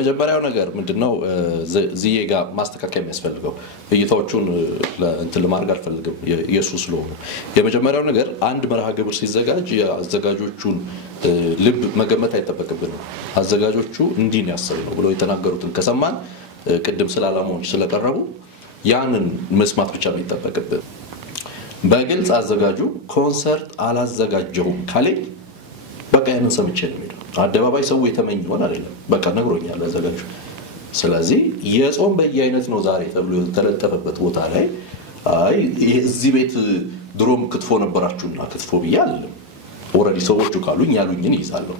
የመጀመሪያው ነገር ምንድነው እዚህ ጋር ማስተካከያ የሚያስፈልገው እይታዎቹን እንትን ለማድረግ አልፈልግም ኢየሱስ ስለሆነ የመጀመሪያው ነገር አንድ መርሃ ግብር ሲዘጋጅ የአዘጋጆቹን ልብ መገመት አይተበከብንም አዘጋጆቹ እንዲህ ነው ያሰብነው ብለው የተናገሩትን ከሰማን ቅድም ስላላማዎች ስለቀረቡ ያንን መስማት ብቻ ነው ይተበከብን በግልጽ አዘጋጁ ኮንሰርት አላዘጋጀሁም ካለኝ በቃ ያንን ሰምቼ ነው የሚለው አደባባይ ሰው የተመኘውን አይደለም በቃ ነግሮኛል አዘጋጁ ስለዚህ የጾም በየአይነት ነው ዛሬ ተብሎ ተለጠፈበት ቦታ ላይ አይ እዚህ ቤት ድሮም ክትፎ ነበራችሁና ክትፎ ብያለሁ ኦሬዲ ሰዎቹ ካሉኝ ያሉኝን ይዛለሁ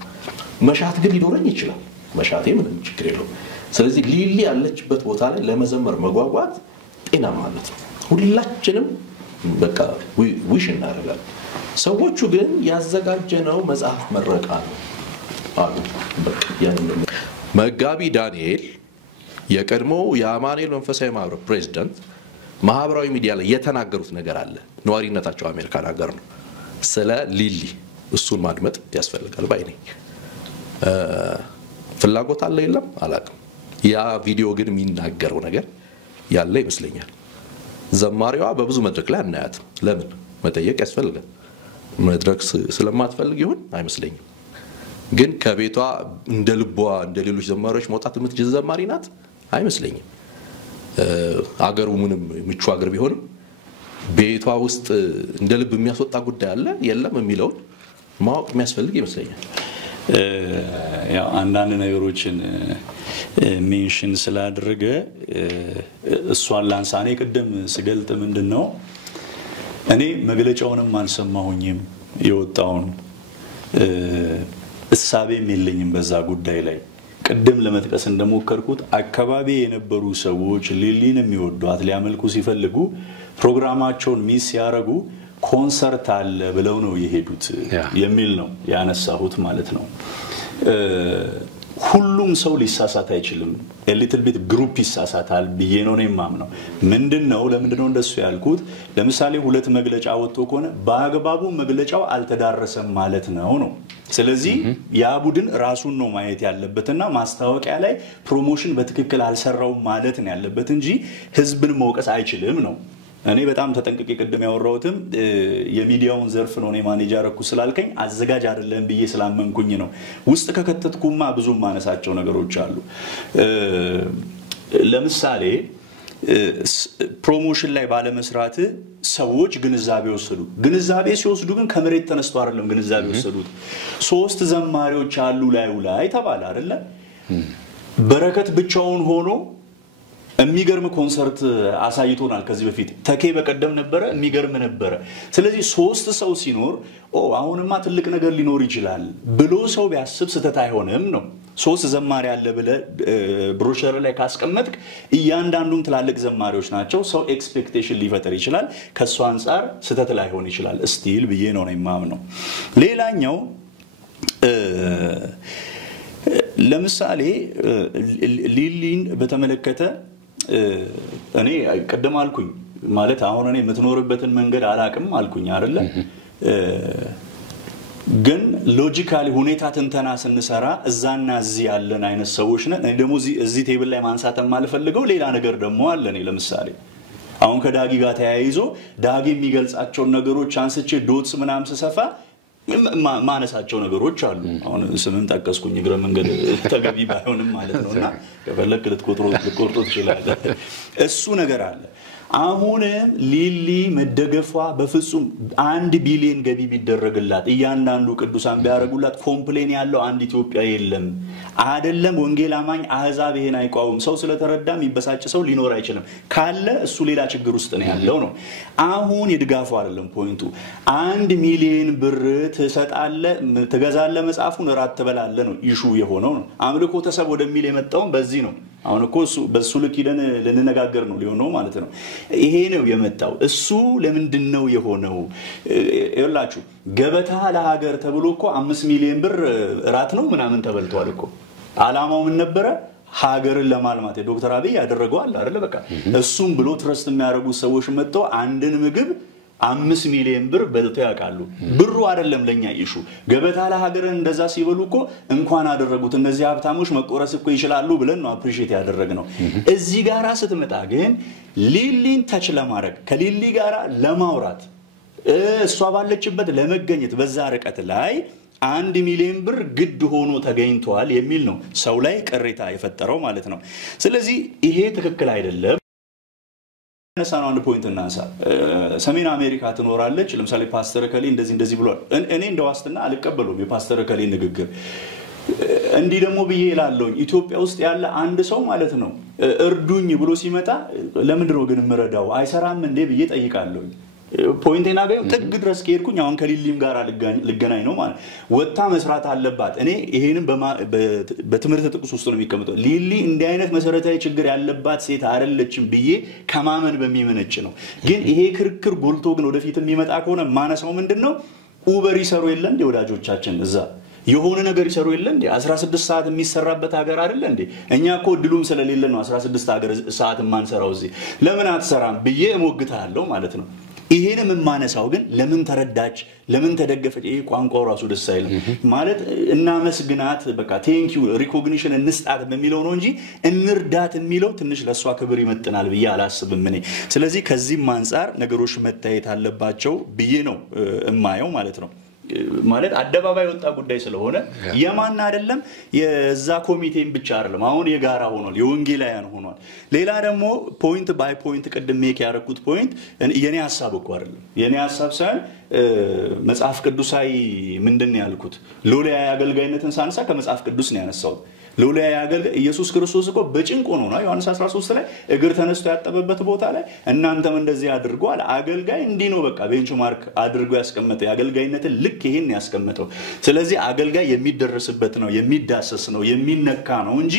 መሻት ግን ሊኖረኝ ይችላል መሻቴ ምንም ችግር የለውም ስለዚህ ሊሊ ያለችበት ቦታ ላይ ለመዘመር መጓጓት ጤና ማለት ነው ሁላችንም በቃ ዊሽ እናደርጋለን ሰዎቹ ግን ያዘጋጀነው መጽሐፍ መረቃ ነው አሉ በቃ ያንን መጋቢ ዳንኤል የቀድሞ የአማኑኤል መንፈሳዊ ማህበር ፕሬዝዳንት ማህበራዊ ሚዲያ ላይ የተናገሩት ነገር አለ ነዋሪነታቸው አሜሪካን ሀገር ነው ስለ ሊሊ እሱን ማድመጥ ያስፈልጋል ባይኔ ፍላጎት አለ የለም አላውቅም ያ ቪዲዮ ግን የሚናገረው ነገር ያለ ይመስለኛል ዘማሪዋ በብዙ መድረክ ላይ አናያት ለምን መጠየቅ ያስፈልጋል መድረክ ስለማትፈልግ ይሁን አይመስለኝም ግን ከቤቷ እንደ ልቧ እንደ ሌሎች ዘማሪዎች መውጣት የምትችል ዘማሪ ናት አይመስለኝም አገሩ ምንም ምቹ አገር ቢሆንም ቤቷ ውስጥ እንደ ልብ የሚያስወጣ ጉዳይ አለ የለም የሚለው ማወቅ የሚያስፈልግ ይመስለኛል ያው አንዳንድ ነገሮችን ሜንሽን ስላደረገ እሷን ላንሳኔ ቀደም ስገልጥ ምንድነው እኔ መግለጫውንም አልሰማሁኝም የወጣውን እሳቤም የለኝም በዛ ጉዳይ ላይ ቀደም ለመጥቀስ እንደሞከርኩት አካባቢ የነበሩ ሰዎች ሊሊን የሚወዷት ሊያመልኩ ሲፈልጉ ፕሮግራማቸውን ሚስ ያረጉ ኮንሰርት አለ ብለው ነው የሄዱት የሚል ነው ያነሳሁት ማለት ነው ሁሉም ሰው ሊሳሳት አይችልም a little bit group ይሳሳታል ብዬ ነው የማምነው ምንድነው ለምንድነው እንደሱ ያልኩት ለምሳሌ ሁለት መግለጫ ወጥቶ ከሆነ በአግባቡ መግለጫው አልተዳረሰም ማለት ነው ስለዚህ ያ ቡድን ራሱን ነው ማየት ያለበትና ማስታወቂያ ላይ ፕሮሞሽን በትክክል አልሰራው ማለት ነው ያለበት እንጂ ህዝብን መውቀስ አይችልም ነው እኔ በጣም ተጠንቅቄ ቀደም ያወራውትም የሚዲያውን ዘርፍ ነው እኔ ማኔጅ አረኩ ስላልከኝ አዘጋጅ አይደለም ብዬ ስላመንኩኝ ነው ውስጥ ከከተትኩማ ብዙ ማነሳቸው ነገሮች አሉ ለምሳሌ ፕሮሞሽን ላይ ባለ መስራት ሰዎች ግንዛቤ ሲወስዱ ግን ከመሬት ተነስቶ አይደለም ግንዛቤ ወሰዱት ሶስት ዘማሪዎች አሉ ላይ ተባለ አይደለ በረከት ብቻውን ሆኖ የሚገርም ኮንሰርት አሳይቶናል ከዚህ በፊት ተኬ በቀደም ነበር የሚገርም ነበር ስለዚህ ሶስት ሰው ሲኖር አሁንማ ትልቅ ነገር ሊኖር ይችላል ብሎ ሰው ቢያስብ ስተት አይሆንም ነው ሶስት ዘማሪ ያለ ብለ ብሮሸር ላይ ካስቀመጥክ እያንዳንዱም ትላልቅ ዘማሪዎች ናቸው ሰው ኤክስፔክቴሽን ሊፈጠር ይችላል ከሷ አንፃር ስተት ላይ ሆን ይችላል ስቲል ብዬ ነው የማምነው ሌላኛው ለምሳሌ ሊሊን በተመለከተ እኔ ቀደም አልኩኝ ማለት አሁን እኔ የምትኖርበትን መንገድ አላቅም አልኩኝ አይደለ ግን ሎጂካሊ ሁኔታ ተንተና ስንሰራ እዛና እዚህ ያለን አይነት ሰዎች ነን ደግሞ እዚህ ቴብል ላይ ማንሳተም ማልፈልገው ሌላ ነገር ደግሞ አለ እኔ ለምሳሌ አሁን ከዳጊ ጋር ተያይዞ ዳጊ የሚገልጻቸው ነገሮች አንስቼ ዶትስ ምናም ሰፋ ማነሳቸው ነገሮች አሉ አሁን ስምም ተቀስኩኝ እግረ መንገድ ተገቢ ባይሆንም ማለት ነውና ከፈለክ ልትቆርጡት ይችላል እሱ ነገር አለ አሁንም ሊሊ መደገፏ በፍጹም 1 ቢሊዮን ገቢ ቢደረግላት እያንዳንዱ ቅዱሳን ቢያረጉላት ኮምፕሌን ያለው አንድ ኢትዮጵያ የለም አይደለም ወንጌል አማኝ አህዛብ ይሄን አይቋውም ሰው ስለተረዳም ይበሳጭ ሰው ሊኖር አይችልም ካለ እሱ ሌላ ችግር ውስጥ ነው ያለው ነው አሁን ይድጋፉ አይደለም ፖይንቱ 1 ሚሊዮን ብር ተሰጣለ ተገዛለ መጽሐፉን ራት ተበላለ ነው ኢሹ የሆነው ነው አምልኮ ተሰብ ወደሚል የመጣው በዚህ ነው አሁን እኮ በሱ ልክ ይደን ለነጋገር ነው ሊሆነው ማለት ነው ይሄ ነው የመጣው እሱ ለምንድነው የሆነው ይላችሁ ገበታ ለሀገር ተብሎ እኮ 5 ሚሊዮን ብር ራት ነው ምናምን ተበልቷል እኮ አላማው ምን ነበር ሀገርን ለማልማት ዶክተር አብይ ያደረገው አለ አይደለ በቃ እሱም ብሎ ትረስት የሚያደርጉ ሰዎች መጥተው አንድን ምግብ 5 ሚሊዮን ብር በልተው ያውቃሉ ብሩ አይደለም ለኛ ኢሹ ገበታ ለሀገርን እንደዛ ሲበሉ እኮ እንኳን አደረጉት እነዚህ ሀብታሞች መቆረስ እኮ ይችላሉ ብለን ነው አፕሪሺየት ያደረግነው እዚህ ጋራ ስትመጣ ግን ሊሊን ታች ለማድረግ ከሊሊ ጋራ ለማውራት እሷ ባለችበት ለመገኘት በዛ ርቀት ላይ 1 ሚሊዮን ብር ግድ ሆኖ ተገኝቷል የሚል ነው ሰው ላይ ቅሬታ የፈጠረው ማለት ነው ስለዚህ ይሄ ትክክል አይደለም ነሳን አንድ ፖይንት እናንሳ ሰሜን አሜሪካ ትኖራለች ለምሳሌ ፓስተር ከሊ እንደዚህ ብሏል እኔ እንደዋስትና አልቀበለውም የፓስተር ከሊ ንግግር እንዲ ደግሞ ብዬ ይላልው ኢትዮጵያ ውስጥ ያለ አንድ ሰው ማለት ነው እርዱኝ ብሎ ሲመጣ ለምንድነው ግን ምረዳው አይሰራም እንዴ ብዬ ጠይቃለሁ ፖይንቴን አገኘው ጥግ ድረስ ከሄድኩኝ አሁን ከሊሊም ጋር ልገናኝ ነው ማለት ወጣ መስራት አለባት እኔ ይሄንን በትምህርት ጥቅስ ውስጥ ነው የሚቀመጠው ሊሊ እንዲህ አይነት መሰረታዊ ችግር ያለባት ሴት አይደለችም ብዬ ከማመን በሚመነጭ ነው ግን ይሄ ክርክር ጎልቶ ግን ወደፊት የሚመጣ ከሆነ ማነሳው ምንድነው ኡበር ይሰሩ የለ እንደ ወዳጆቻችን እዛ የሆነ ነገር ይሰሩ የለ እንዴ 16 ሰዓት የሚሰራበት ሀገር አይደለ እንዴ እኛ እኮ ድሉም ስለሌለ ነው 16 ሀገር ሰዓት ማንሰራው እዚህ ለምን አትሰራም ብዬ እሞግታለሁ ማለት ነው ይሄንም ማነሳው ግን ለምን ተረዳች ለምን ተደገፈች ይሄ ቋንቋው ራሱ ደስ አይልም ማለት እና መስግናት በቃ ቴንክ ዩ ሪኮግኒሽን እንስጣት በሚለው ነው እንጂ እንርዳት የሚለው ትንሽ ለሷ ክብር ይመጥናል ብዬ አላስብም እኔ ስለዚህ ከዚህ አንፃር ነገሮች መታየት አለባቸው ብዬ ነው እማየው ማለት ነው ማለት አደባባይ ወጣ ጉዳይ ስለሆነ የማን አይደለም የዛ ኮሚቴን ብቻ አይደለም አሁን የጋራ ሆኗል የወንጌላውያን ሆኗል ሌላ ደግሞ ፖይንት ባይ ፖይንት ቀደም ሜክ ያረኩት ፖይንት የኔ ሐሳብ እኮ አይደለም የኔ ሐሳብ ሳይሆን መጽሐፍ ቅዱሳዊ ምንድነው ያልኩት ሎሌያ አገልጋይነትን ሳንሳ ከመጽሐፍ ቅዱስ ነው ያነሳው ሎሌያ አገልጋይ ኢየሱስ ክርስቶስ እኮ በጭንቆ ነው ዮሐንስ 13 ላይ እግር ተነስቶ ያጠበበት ቦታ ላይ እናንተም እንደዚህ አድርጓል አገልጋይ እንዲ ነው በቃ ቤንችማርክ አድርጎ ያስቀመጠው አገልጋይነትን ልክ ይሄን ያስቀመጠው ስለዚህ አገልጋይ የሚደርስበት ነው የሚዳሰስ ነው የሚነካ ነው እንጂ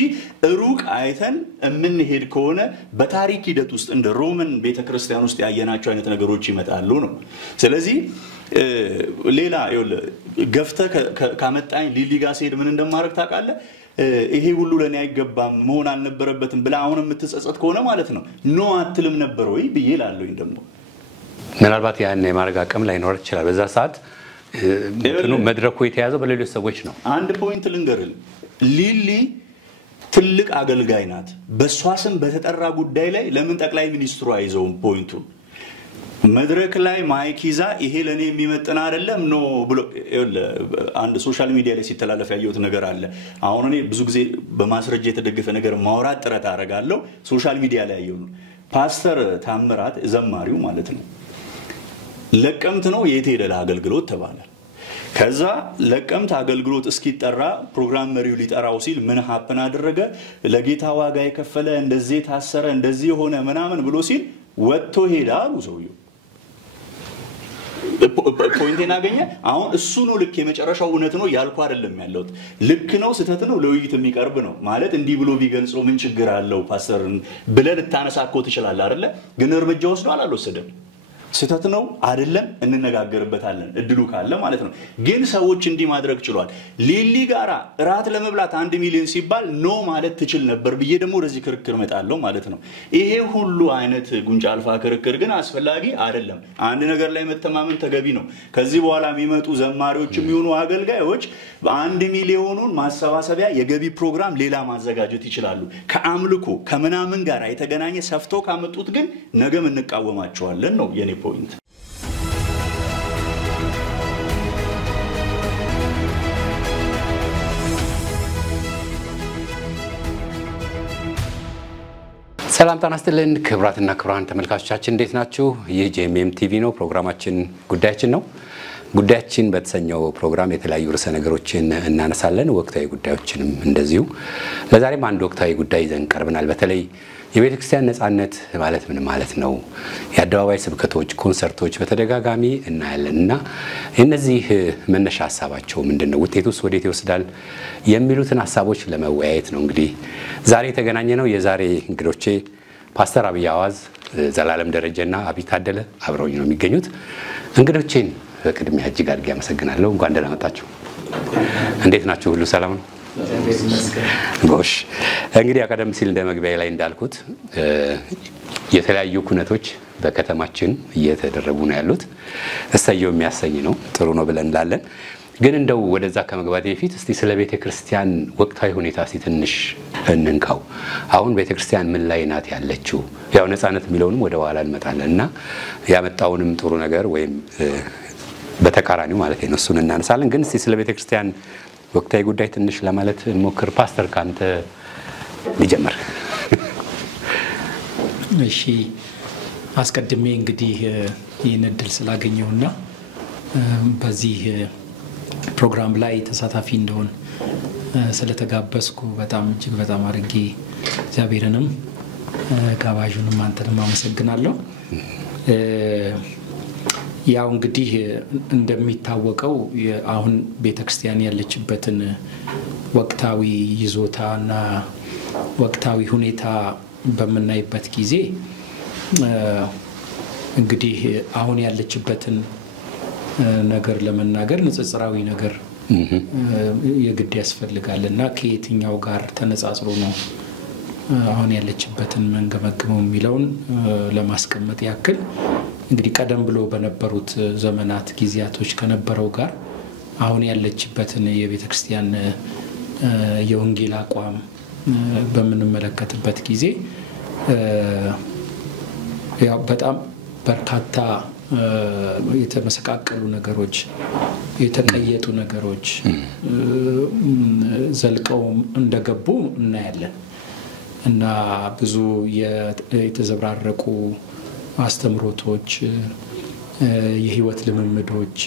ሩቅ አይተን እምንሄድ ከሆነ በታሪክ ሂደት ውስጥ እንደ ሮማን ቤተክርስቲያን ውስጥ ያየናቸው አይነት ነገሮች ይመጣሉ ነው ስለዚህ ሌላ ገፍተ ካመጣኝ ሊሊ ጋር ሲሄድ ምን እንደማረግ ታውቃለህ ይሄ ሁሉ ለኔ አይገባም መሆን አልነበረበትም ብላ አሁን የምትጸጸት ከሆነ ማለት ነው ኖ አትልም ነበር ወይ ብዬ ላልኩኝ ደግሞ ምናልባት ያን የማረግ አቅም ላይ ኖር ይችላል በዛ ሰዓት መድረኩ የተያዘው በሌሎች ሰዎች ነው አንድ ፖይንት ልንገርል ሊሊ ትልቅ አገልጋይ ናት በሷ ስም በተጠራ ጉዳይ ላይ ለምን ጠቅላይ ሚኒስትሩ አይዘውም ፖይንቱ መድረክ ላይ ማይኪዛ ይሄ ለኔ የሚመጥና አይደለም ኖ ብሎ አንድ ሶሻል ሚዲያ ላይ ሲተላለፍ ያየሁት ነገር አለ አሁን እኔ ብዙ ጊዜ በማስረጃ የተደገፈ ነገር ማውራት ጥረት አደርጋለሁ ሶሻል ሚዲያ ላይ ያየው ነው ፓስተር ታምራት ዘማሪው ማለት ነው ለቀምት ነው የት ሄደ አገልግሎት ተባለ ከዛ ለቀምት አገልግሎት እስኪጠራ ፕሮግራም መሪው ሊጠራው ሲል ምን ሀፕን አደረገ ለጌታ ዋጋ የከፈለ እንደዚህ ታሰረ እንደዚህ ሆነ ምናምን ብሎ ሲል ወጥቶ ሄዳ አሉ ሰውየው ፖይንቴን አገኘ አሁን እሱ ነው ልክ የመጨረሻው እውነት ነው ያልኩ አይደለም ያለው ልክ ነው ስተት ነው ለውይይት የሚቀርብ ነው ማለት እንዲ ብሎ ቢገልጸው ምን ችግር አለው ፓስተርን ብለህ ልታነሳኮ ትችላለህ አይደለ ግን እርምጃ ወስዷል አልወሰደም ስተት ነው አይደለም እንነጋገርበታለን እድሉ ካለ ማለት ነው ግን ሰዎች እንዲ ማድረግ ችሏል ሊሊ ጋራ ራት ለመብላት 1 ሚሊዮን ሲባል ኖ ማለት ትችል ነበር ብዬ ደግሞ ወደዚህ ክርክር መጣለው ማለት ነው ይሄ ሁሉ አይነት ጉንጫ አልፋ ክርክር ግን አስፈላጊ አይደለም አንድ ነገር ላይ መተማመን ተገቢ ነው ከዚህ በኋላ የሚመጡ ዘማሪዎችም ይሁኑ አገልጋዮች በ1 ሚሊዮኑን ማሰባሰቢያ የገቢ ፕሮግራም ሌላ ማዘጋጀት ይችላሉ ከአምልኮ ከመናምን ጋር የተገናኘ ሰፍቶ ካመጡት ግን ነገም እንቃወማቸዋለን ነው የኔ point ሰላም ጤና ይስጥልን ክብራትና ክብራን ተመልካቾቻችን እንዴት ናችሁ ይህ ጄኤምኤም ቲቪ ነው ፕሮግራማችን ጉዳያችን ነው ጉዳያችን በተሰኘው ፕሮግራም የተለያዩ ርዕሰ ነገሮችን እናነሳለን ወቅታዊ ጉዳዮችንም እንደዚሁ ለዛሬም አንድ ወቅታዊ ጉዳይ ይዘን ቀርበናል በተለይ የቤተክርስቲያን ነጻነት ማለት ምን ማለት ነው የአደባባይ ስብከቶች ኮንሰርቶች በተደጋጋሚ እናያለንና እነዚህ መነሻ ሐሳባቸው ምንድነው ውጤቱስ ወዴት ይወስዳል የሚሉትን ሐሳቦች ለመወያየት ነው እንግዲህ ዛሬ የተገናኘነው የዛሬ እንግዶቼ ፓስተር አብይ አዋዝ ዘላለም ደረጀና አብይ ታደለ አብረውኝ ነው የሚገኙት እንግዶቼን በቅድሚያ እጅግ አድርጌ አመሰግናለሁ እንኳን ደህና መጣችሁ እንዴት ናችሁ ሁሉ ሰላም ነው ጎሽ እንግዲህ ቀደም ሲል እንደመግቢያ ላይ እንዳልኩት የተለያዩ ኩነቶች በከተማችን እየተደረጉ ነው ያሉት እሰየው የሚያሰኝ ነው ጥሩ ነው ብለን እንላለን ግን እንደው ወደዛ ከመግባቴ በፊት እስቲ ስለ ቤተ ክርስቲያን ወቅታዊ ሁኔታ ሲትንሽ እንንካው አሁን ቤተ ክርስቲያን ምን ላይ ናት ያለችው ያው ነፃነት የሚለውንም ወደ ኋላ እንመጣለንና ያመጣውንም ጥሩ ነገር ወይም በተቃራኒው ማለት ነው እሱን እናነሳለን ግን እስቲ ስለ ቤተ ክርስቲያን ወቅታዊ ጉዳይ ትንሽ ለማለት እንሞክር ፓስተር ካንተ ሊጀምር እሺ አስቀድሜ እንግዲህ ይህን እድል ስላገኘውና በዚህ ፕሮግራም ላይ ተሳታፊ እንደሆን ስለተጋበዝኩ በጣም እጅግ በጣም አድርጌ እግዚአብሔርንም ጋባዡንም አንተንም አመሰግናለሁ ያው እንግዲህ እንደሚታወቀው አሁን ቤተክርስቲያን ያለችበትን ወቅታዊ ይዞታና ወቅታዊ ሁኔታ በመናይበት ጊዜ እንግዲህ አሁን ያለችበትን ነገር ለመናገር ንጽጽራዊ ነገር የግድ ያስፈልጋልና ከየትኛው ጋር ተነጻጽሮ ነው አሁን ያለችበትን መንገመግመው የሚለውን ለማስቀመጥ ያክል እንግዲህ ቀደም ብሎ በነበሩት ዘመናት ጊዜያቶች ከነበረው ጋር አሁን ያለችበትን የቤተክርስቲያን የወንጌል አቋም በመንመለከትበት ጊዜ ያው በጣም በርካታ የተመሰቃቀሉ ነገሮች የተቀየጡ ነገሮች ዘልቀው እንደገቡ እናያለን እና ብዙ የተዘብራረቁ አስተምሮቶች የህይወት ልምምዶች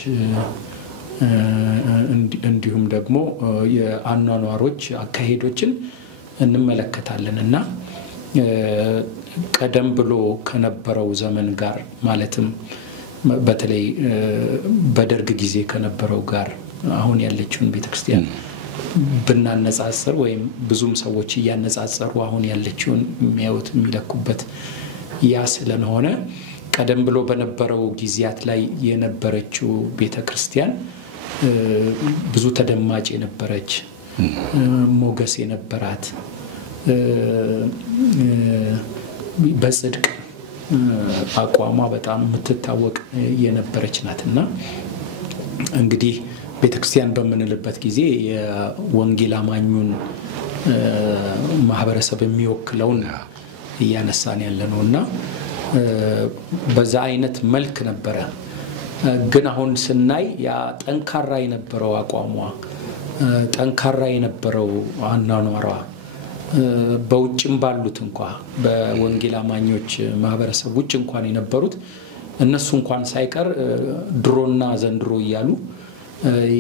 እንዲሁም ደግሞ የአኗኗሮች አካሄዶችን እንመለከታለን እና ቀደም ብሎ ከነበረው ዘመን ጋር ማለትም በተለይ በደርግ ጊዜ ከነበረው ጋር አሁን ያለችውን ቤተክርስቲያን ብናነጻጽር ወይም ብዙም ሰዎች ያነጻጸሩ አሁን ያለችውን የሚያዩት የሚለኩበት ያ ስለሆነ ቀደም ብሎ በነበረው ጊዜያት ላይ የነበረችው ቤተክርስቲያን ብዙ ተደማጭ የነበረች ሞገስ የነበራት በጽድቅ አቋሟ በጣም የምትታወቅ የነበረች ናትና እንግዲህ ቤተክርስቲያን በመንልበት ጊዜ የወንጌል አማኙን ማህበረሰብ የሚወክለውን ያነሳን ያለነውና በዛ አይነት መልክ ነበረ ግን አሁን ስናይ ያ ጠንካራ የነበረው አቋሟ ጠንካራ የነበረው አናኗሯ በውጭም ባሉት እንኳን በወንጌል አማኞች ማህበረሰብ ውጭ እንኳን የነበሩት እነሱ እንኳን ሳይቀር ድሮና ዘንድሮ ይያሉ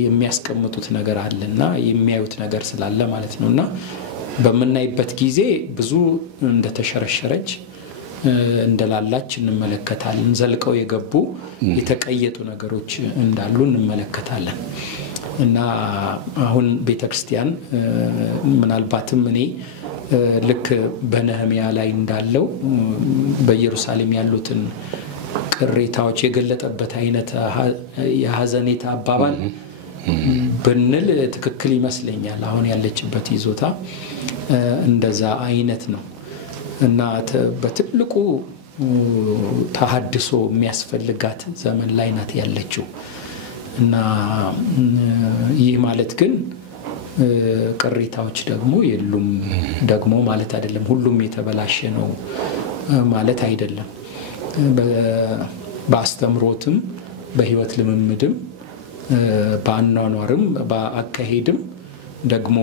የሚያስቀምጡት ነገር አለና የሚያዩት ነገር ስላለ ማለት ነውና በመናይበት ጊዜ ብዙ እንደተሸረሸረች እንደላላች እንመለከታለን ዘልቀው የገቡ የተቀየጡ ነገሮች እንዳሉ እንመለከታለን እና አሁን ቤተክርስቲያን ምናልባትም እኔ ልክ በነህምያ ላይ እንዳለው በኢየሩሳሌም ያሉትን ቅሬታዎች የገለጠበት አይነት የሐዘኔታ አባባል ብንል ትክክል ይመስለኛል አሁን ያለችበት ይዞታ እንደዛ አይነት ነው እና በትልቁ ተሐድሶ የሚያስፈልጋት ዘመን ላይ ናት ያለችው እና ይህ ማለት ግን ቅሬታዎች ደግሞ የሉም ደግሞ ማለት አይደለም ሁሉም የተበላሸ ነው ማለት አይደለም በአስተምሮትም በህይወት ልምምድም በአኗኗርም በአካሄድም ደግሞ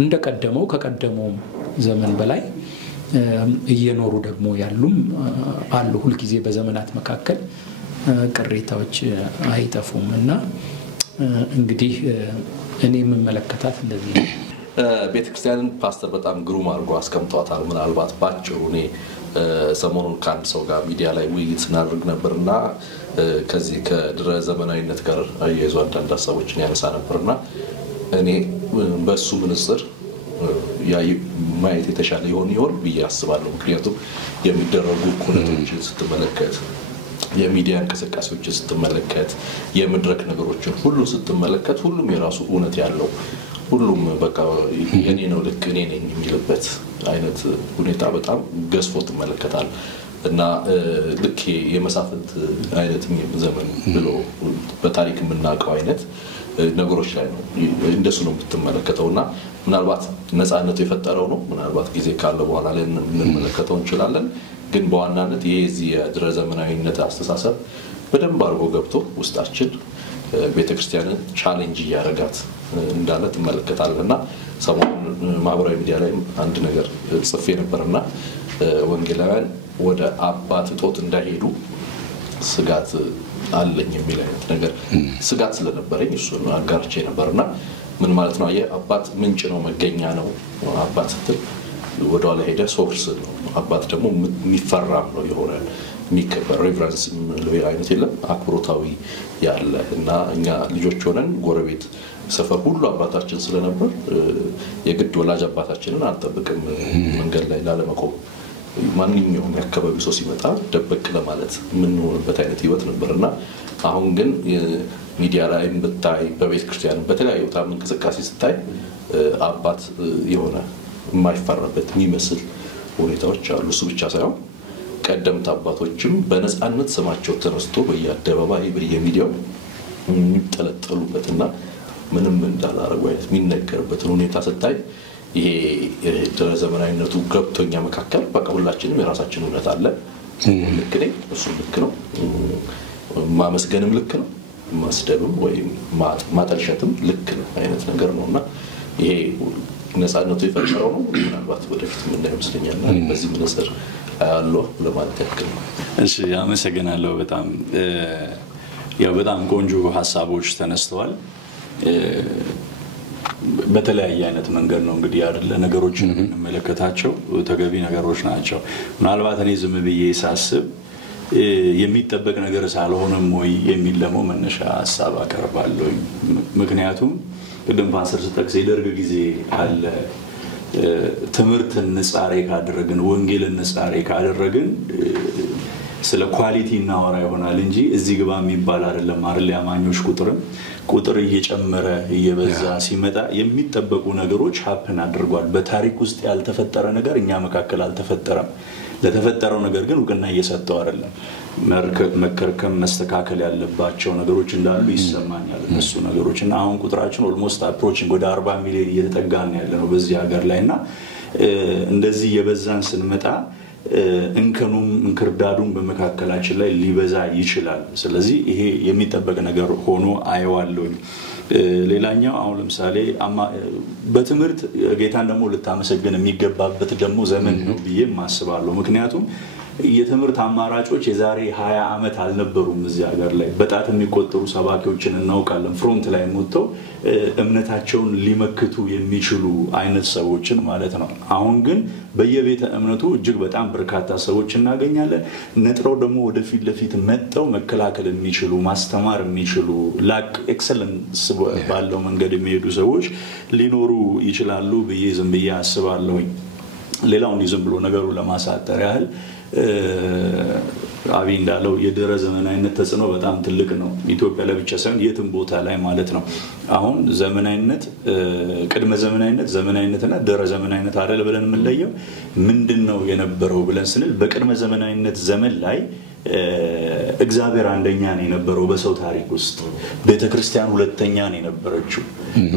እንደቀደመው ከቀደመው ዘመን በላይ እየኖሩ ደግሞ ያሉም አሉ ሁሉ ጊዜ በዘመናት መካከል ቅሬታዎች አይጠፉም እና እንግዲህ እኔ የምመለከታት እንደዚህ ቤተክርስቲያንን ፓስተር በጣም ግሩም አድርጎ አስቀምጧታል ምናልባት ባጭሩ እኔ ሰሞኑን ከአንድ ሰው ጋር ሚዲያ ላይ ውይይት ስናደርግ ነበርና ከዚህ ከድረ ዘመናዊነት ጋር አያይዞ አንዳንድ ሀሳቦችን ያነሳ ነበርና እኔ በሱ ምንጽር ማየት የተሻለ ይሆን ብዬ አስባለሁ ምክንያቱም የሚደረጉ ኩነቶችን ስትመለከት የሚዲያ እንቅስቃሴዎችን ስትመለከት የመድረክ ነገሮችን ሁሉ ስትመለከት ሁሉም የራሱ እውነት ያለው ሁሉም በቃ የኔ ነው ልክ እኔ ነኝ የሚልበት አይነት ሁኔታ በጣም ገዝፎ ተመለከታል እና ልክ የመሳፍንት አይነት ዘመን ብሎ በታሪክ የምናውቀው አይነት ነገሮች ላይ ነው እንደሱ ነው የምትመለከተውና ምናልባት ነፃነቱ የፈጠረው ነው ምናልባት ጊዜ ካለ በኋላ ላይ እንመለከተው እንችላለን ግን በዋናነት የዚህ የድረ ዘመናዊነት አስተሳሰብ በደንብ አርጎ ገብቶ ውስጣችን ቤተክርስቲያንን ቻሌንጅ ያረጋት እንዳለ ተመለከታለና ሰሞኑን ማህበራዊ ሚዲያ ላይ አንድ ነገር ጽፌ ነበርና ወንጌላውያን ወደ አባት ጦት እንዳይሄዱ ስጋት አለኝ የሚል አይነት ነገር ስጋት ስለነበረኝ እሱን አጋርቼ ነበርና ምን ማለት ነው አባት ምንጭ ነው መገኛ ነው አባት ስትል ወደ ኋላ ሄደ ሶርስ ነው አባት ደግሞ የሚፈራም ነው የሆነ የሚከበር ሬቨረንስ ነው አይነት የለም አክብሮታዊ ያለ እና እኛ ልጆች ሆነን ጎረቤት ሰፈር ሁሉ አባታችን ስለነበር የግድ ወላጅ አባታችንን አንጠብቅም መንገድ ላይ ላለመቆም ማንኛውም ያከባቢ ሰው ሲመጣ ደበቅ ለማለት ምን ሆነበት አይነት ህይወት ነበርና አሁን ግን ሚዲያ ላይ በታይ በቤተ ክርስቲያን በተለያዩ ታም እንቅስቃሴ ስታይ አባት የሆነ የማይፈራበት የሚመስል ሁኔታዎች አሉ እሱ ብቻ ሳይሆን ቀደምት አባቶችም በነፃነት ስማቸው ተነስቶ በየአደባባይ በየሚዲያው የሚጠለጠሉበትና ምንም እንዳላረጉ አይነት የሚነገርበት ሁኔታ ስታይ ይሄ ድረ ዘመናዊነቱ ገብቶኛ መካከል በቃ ሁላችንም የራሳችን እውነት አለ ልክ ነኝ እሱ ልክ ነው ማመስገንም ልክ ነው ማስደብም ወይም ማጠልሸትም ልክ ነው አይነት ነገር ነውና ይሄ ነፃነቱ የፈጠረው ነው ምናልባት ወደፊት ምን እንደምስለኛል በዚህ መነጽር አያለው ለማለት ያክል ነው እሺ አመሰግናለሁ በጣም ያው በጣም ቆንጆ ሐሳቦች ተነስተዋል በተለያየ አይነት መንገድ ነው እንግዲህ አይደለ ነገሮችን እንመለከታቸው ተገቢ ነገሮች ናቸው ምናልባት እኔ ዝም ብዬ ሳስብ የሚጠበቅ ነገር ሳልሆነም ወይ የሚል ደግሞ መነሻ ሐሳብ አቀርባለሁ ምክንያቱም ቅድም ፓስተር ስጠቅስ የደርግ ጊዜ አለ ትምህርትን ንጻሬ ካደረግን ወንጌልን ንጻሬ ካደረግን ስለ ኳሊቲ እናወራ ይሆናል እንጂ እዚህ ግባ የሚባል አይደለም አይደል ያማኞች ቁጥር እየጨመረ እየበዛ ሲመጣ የሚጠበቁ ነገሮች ሀፕን አድርጓል በታሪክ ውስጥ ያልተፈጠረ ነገር እኛ መካከል አልተፈጠረም ለተፈጠረው ነገር ግን ወገና እየሰጠው አይደለም መከርከም መስተካከል ያለባቸው ነገሮች እንዳሉ ይሰማኛል እነሱ ነገሮችና አሁን ቁጥራችን ኦልሞስት አፕሮቺንግ ወደ 40 ሚሊዮን እየተጠጋን ያለነው በዚህ ሀገር ላይና እንደዚህ የበዛን ስንመጣ እንከኑም እንክርዳዱም በመካከላችን ላይ ሊበዛ ይችላል ስለዚህ ይሄ የሚጠበቅ ነገር ሆኖ አይዋለሁ ሌላኛው አሁን ለምሳሌ በትምህርት ጌታን ደግሞ ልታመሰግን የሚገባበት ደግሞ ዘመን ነው ብዬ ማስባለሁ ምክንያቱም የትምህርት አማራጮች የዛሬ 20 አመት አልነበሩም እዚህ ሀገር ላይ በጣት የሚቆጠሩ ሰባኪዎችን እናውቃለን ፍሮንት ላይ ሞተው እምነታቸውን ሊመክቱ የሚችሉ አይነት ሰዎችን ማለት ነው አሁን ግን በየቤተ እምነቱ እጅግ በጣም በርካታ ሰዎች እናገኛለን ነጥረው ደግሞ ወደፊት ለፊት መጣው መከላከል የሚችሉ ማስተማር የሚችሉ ላክ ኤክሰለንስ ባለው መንገድ የሚሄዱ ሰዎች ሊኖሩ ይችላሉ ብዬ ዝም ብዬ አስባለሁ ሌላውን ዝም ብሎ ነገሩ ለማሳጠር ያህል አቢ እንዳለው የድረ ዘመናዊነት ተጽዕኖ በጣም ትልቅ ነው ኢትዮጵያ ላይ ብቻ ሳይሆን የትም ቦታ ላይ ማለት ነው አሁን ዘመናዊነት ቅድመ ዘመናዊነትና ድረ ዘመናዊነት አይደል ብለን የምንለየው ምንድነው የነበረው ብለን ስንል በቅድመ ዘመናዊነት ዘመን ላይ እግዚአብሔር አንደኛ ነው የነበረው በሰው ታሪክ ውስጥ ቤተክርስቲያን ሁለተኛ ነው የነበረችው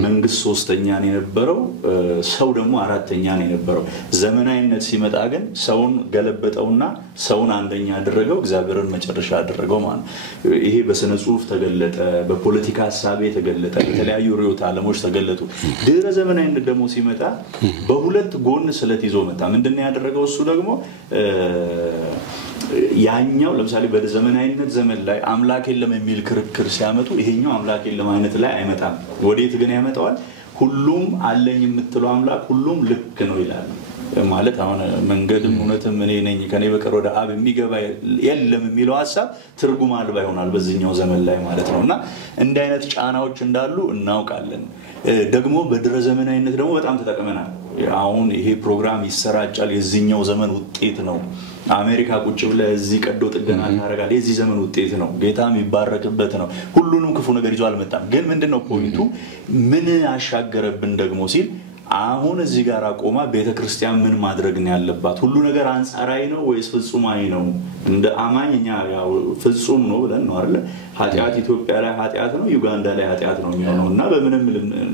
መንግስት ሶስተኛ ነው የነበረው ሰው ደግሞ አራተኛ ነው የነበረው ዘመናዊነት ሲመጣ ግን ሰውን ገለበጠውና ሰውን አንደኛ አደረገው እግዚአብሔርን መጨረሻ አደረገው ማለት ይሄ በስነ ጽሁፍ ተገለጠ በፖለቲካ ሐሳብ ተገለጠ በተለያዩ ርዕዮተ ዓለሞች ተገለጡ ድረ ዘመናዊነት ደግሞ ሲመጣ በሁለት ጎን ስለት ይዞ መጣ ምንድነው ያደረገው እሱ ደግሞ ያኛው ለምሳሌ በዘመናዊነት ዘመን ላይ አምላክ የለም የሚል ክርክር ሲያመጡ ይሄኛው አምላክ የለም አይነት ላይ አይመጣም ወዴት ግን ያመጣዋል ሁሉም አለኝ የምትለው አምላክ ሁሉም ልክ ነው ይላል ማለት አሁን መንገድም እውነትም እኔ ነኝ ከኔ በቀር ወደ አብ የሚገባ የለም የሚለው ሐሳብ ትርጉም አልባ ይሆናል በዚህኛው ዘመን ላይ ማለት ነውና እንደ አይነት ጫናዎች እንዳሉ እናውቃለን ደግሞ በድረ ዘመናዊነት ደግሞ በጣም ተጠቅመናል አሁን ይሄ ፕሮግራም ይሰራጫል የዚህኛው ዘመን ውጤት ነው አሜሪካ ቁጭ ብለህ እዚህ ቀዶ ጥገና ታረጋለህ የዚህ ዘመን ውጤት ነው ጌታ የሚባረክበት ነው ሁሉንም ክፉ ነገር ይዞ አልመጣም ግን ምንድነው ፖይንቱ ምን አሻገረብን ደግሞ ሲል አሁን እዚህ ጋር ቆማ ቤተክርስቲያን ምን ማድረግ ነው ያለባት ሁሉ ነገር አንጻራዊ ነው ወይስ ፍጹማዊ ነው እንደ አማኝኛ ያው ፍጹም ነው ብለን ነው አይደል ኃጢአት ኢትዮጵያ ላይ ኃጢአት ነው ዩጋንዳ ላይ ኃጢአት ነው የሚሆነውና በምንም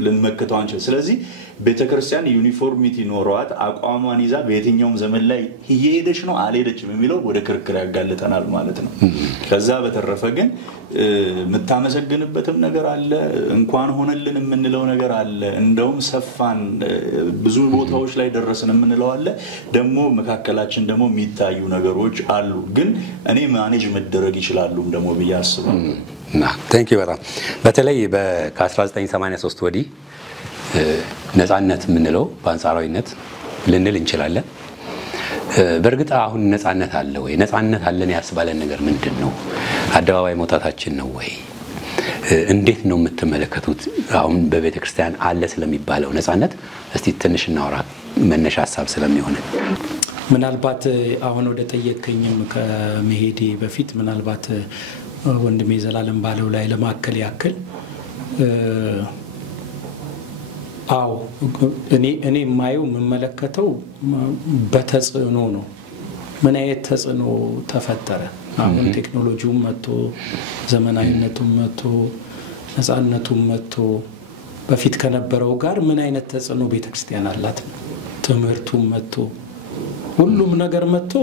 ልንመክተው አንችል ስለዚህ ቤተክርስቲያን ዩኒፎርሚቲ ኖሯት አቋሟን ይዛ በየትኛውም ዘመን ላይ እየሄደች ነው አልሄደችም የሚለው ወደ ክርክር ያጋልጠናል ማለት ነው ከዛ በተረፈ ግን መታመሰግንበትም ነገር አለ እንኳን ሆነልን የምንለው ነገር አለ እንደውም ሰፋን ብዙ ቦታዎች ላይ ደረስን የምንለው አለ ደግሞ መካከላችን ደግሞ የሚታዩ ነገሮች አሉ ግን እኔ ማኔጅ መደረግ ይችላሉ ደግሞ በያስባው ታንክ ዩ በጣም በተለይ ከ1983 ወዲህ ነፃነት የምንለው በአንጻራዊነት ልንል እንችላለን በርግጥ አሁን ነፃነት አለ ወይ ነፃነት አለን ያስባለን ነገር ምንድነው አደባባይ መውጣታችን ነው ወይ እንዴት ነው የምትመለከቱት አሁን በቤተክርስቲያን አለ ስለሚባለው ነፃነት እስቲ ትንሽ እናወራ መነሻ ሐሳብ ስለሚሆን ምናልባት አሁን ወደ ጠየቀኝም ከመሄዴ በፊት ምናልባት ወንድሜ ዘላለም ባለው ላይ ለማከል ያክል አው እኔ ማየው መመለከተው በተጽዕኖ ነው ምን አይነት ተጽዕኖ ተፈጠረ አሁን ቴክኖሎጂው መጥቶ ዘመናዊነቱም መጥቶ ነፃነቱም መጥቶ በፊት ከነበረው ጋር ምን አይነት ተጽዕኖ ቤተክርስቲያን አላት ትምህርቱም መጥቶ ሁሉም ነገር መጥቶ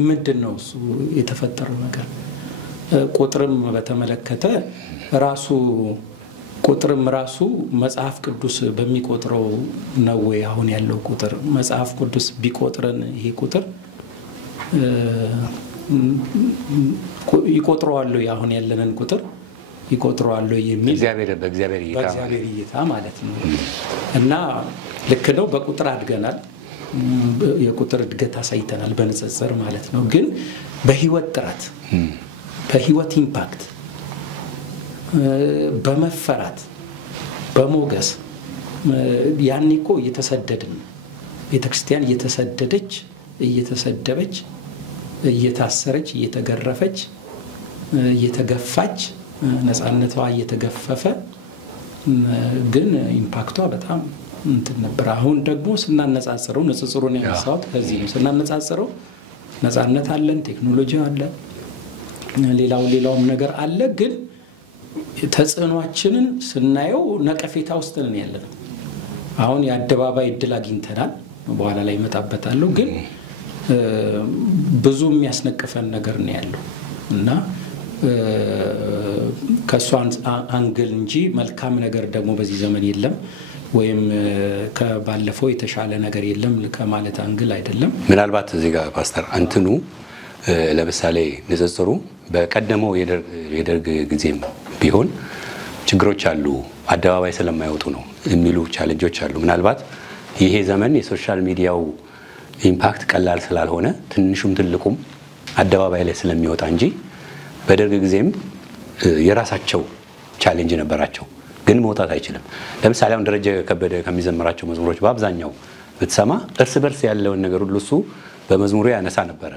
ምንድነው እሱ የተፈጠረው ነገር ቁጥርም በተመለከተ ራሱ ቁጥርም ራሱ መጽሐፍ ቅዱስ በሚቆጥረው ነው ወይ አሁን ያለው ቁጥር መጽሐፍ ቅዱስ ቢቆጥረን ይሄ ቁጥር ይቆጥረዋል አሁን ያለንን ቁጥር ይቆጥረዋል የሚል በእግዚአብሔር እይታ ማለት ነው እና ልክ ነው በቁጥር አድገናል የቁጥር እድገት አሳይተናል በንጽጽር ማለት ነው ግን በህይወት ጥራት በህይወት ኢምፓክት በመፈራት በሞገስ ያንኮ እየተሰደድን ቤተክርስቲያን እየተሰደበች እየታሰረች እየተገረፈች እየተገፋች ነፃነቷ እየተገፈፈ ግን ኢምፓክቷ በጣም እንትን ነበር አሁን ደግሞ ስናነጻጽረው ንጽጽሩን ያሳውት ከዚህ ነው ስናነጻጽረው ነፃነት አለን ቴክኖሎጂ አለ ሌላውም ነገር አለ ግን ተጽዕኖአችንን ስናየው ነቀፌታ ውስጥ ነን ያለነው አሁን የአደባባይ እድል አግኝተናል በኋላ ላይ መጣበታለሁ ግን ብዙ የሚያስነቅፈን ነገር ነው ያለው እና ከሷ አንግል እንጂ መልካም ነገር ደግሞ በዚህ ዘመን የለም ወይም ከባለፈው የተሻለ ነገር የለም ከማለት አንግል አይደለም ምናልባት እዚህ ጋር ፓስተር አንተኑ ለምሳሌ ንጽጽሩ በቀደመው የደርግ ጊዜም ቢሆን ችግሮች አሉ አደባባይ ስለማይወጡ ነው የሚሉ ቻሌንጆች አሉ ምናልባት ይሄ ዘመን የሶሻል ሚዲያው ኢምፓክት ቀላል ስላልሆነ ትንሹም ትልቁም አደባባይ ላይ ስለሚወጣ እንጂ በደርግ ጊዜም የራሳቸው ቻሌንጅ ነበራቸው ግን መውጣት አይችልም ለምሳሌ አሁን ደረጀ ከበደ ከሚዘምራቸው መዝሙሮች በአብዛኛው ብትሰማ እርስ በርስ ያለውን ነገር ሁሉ እሱ በመዝሙሩ ያነሳ ነበር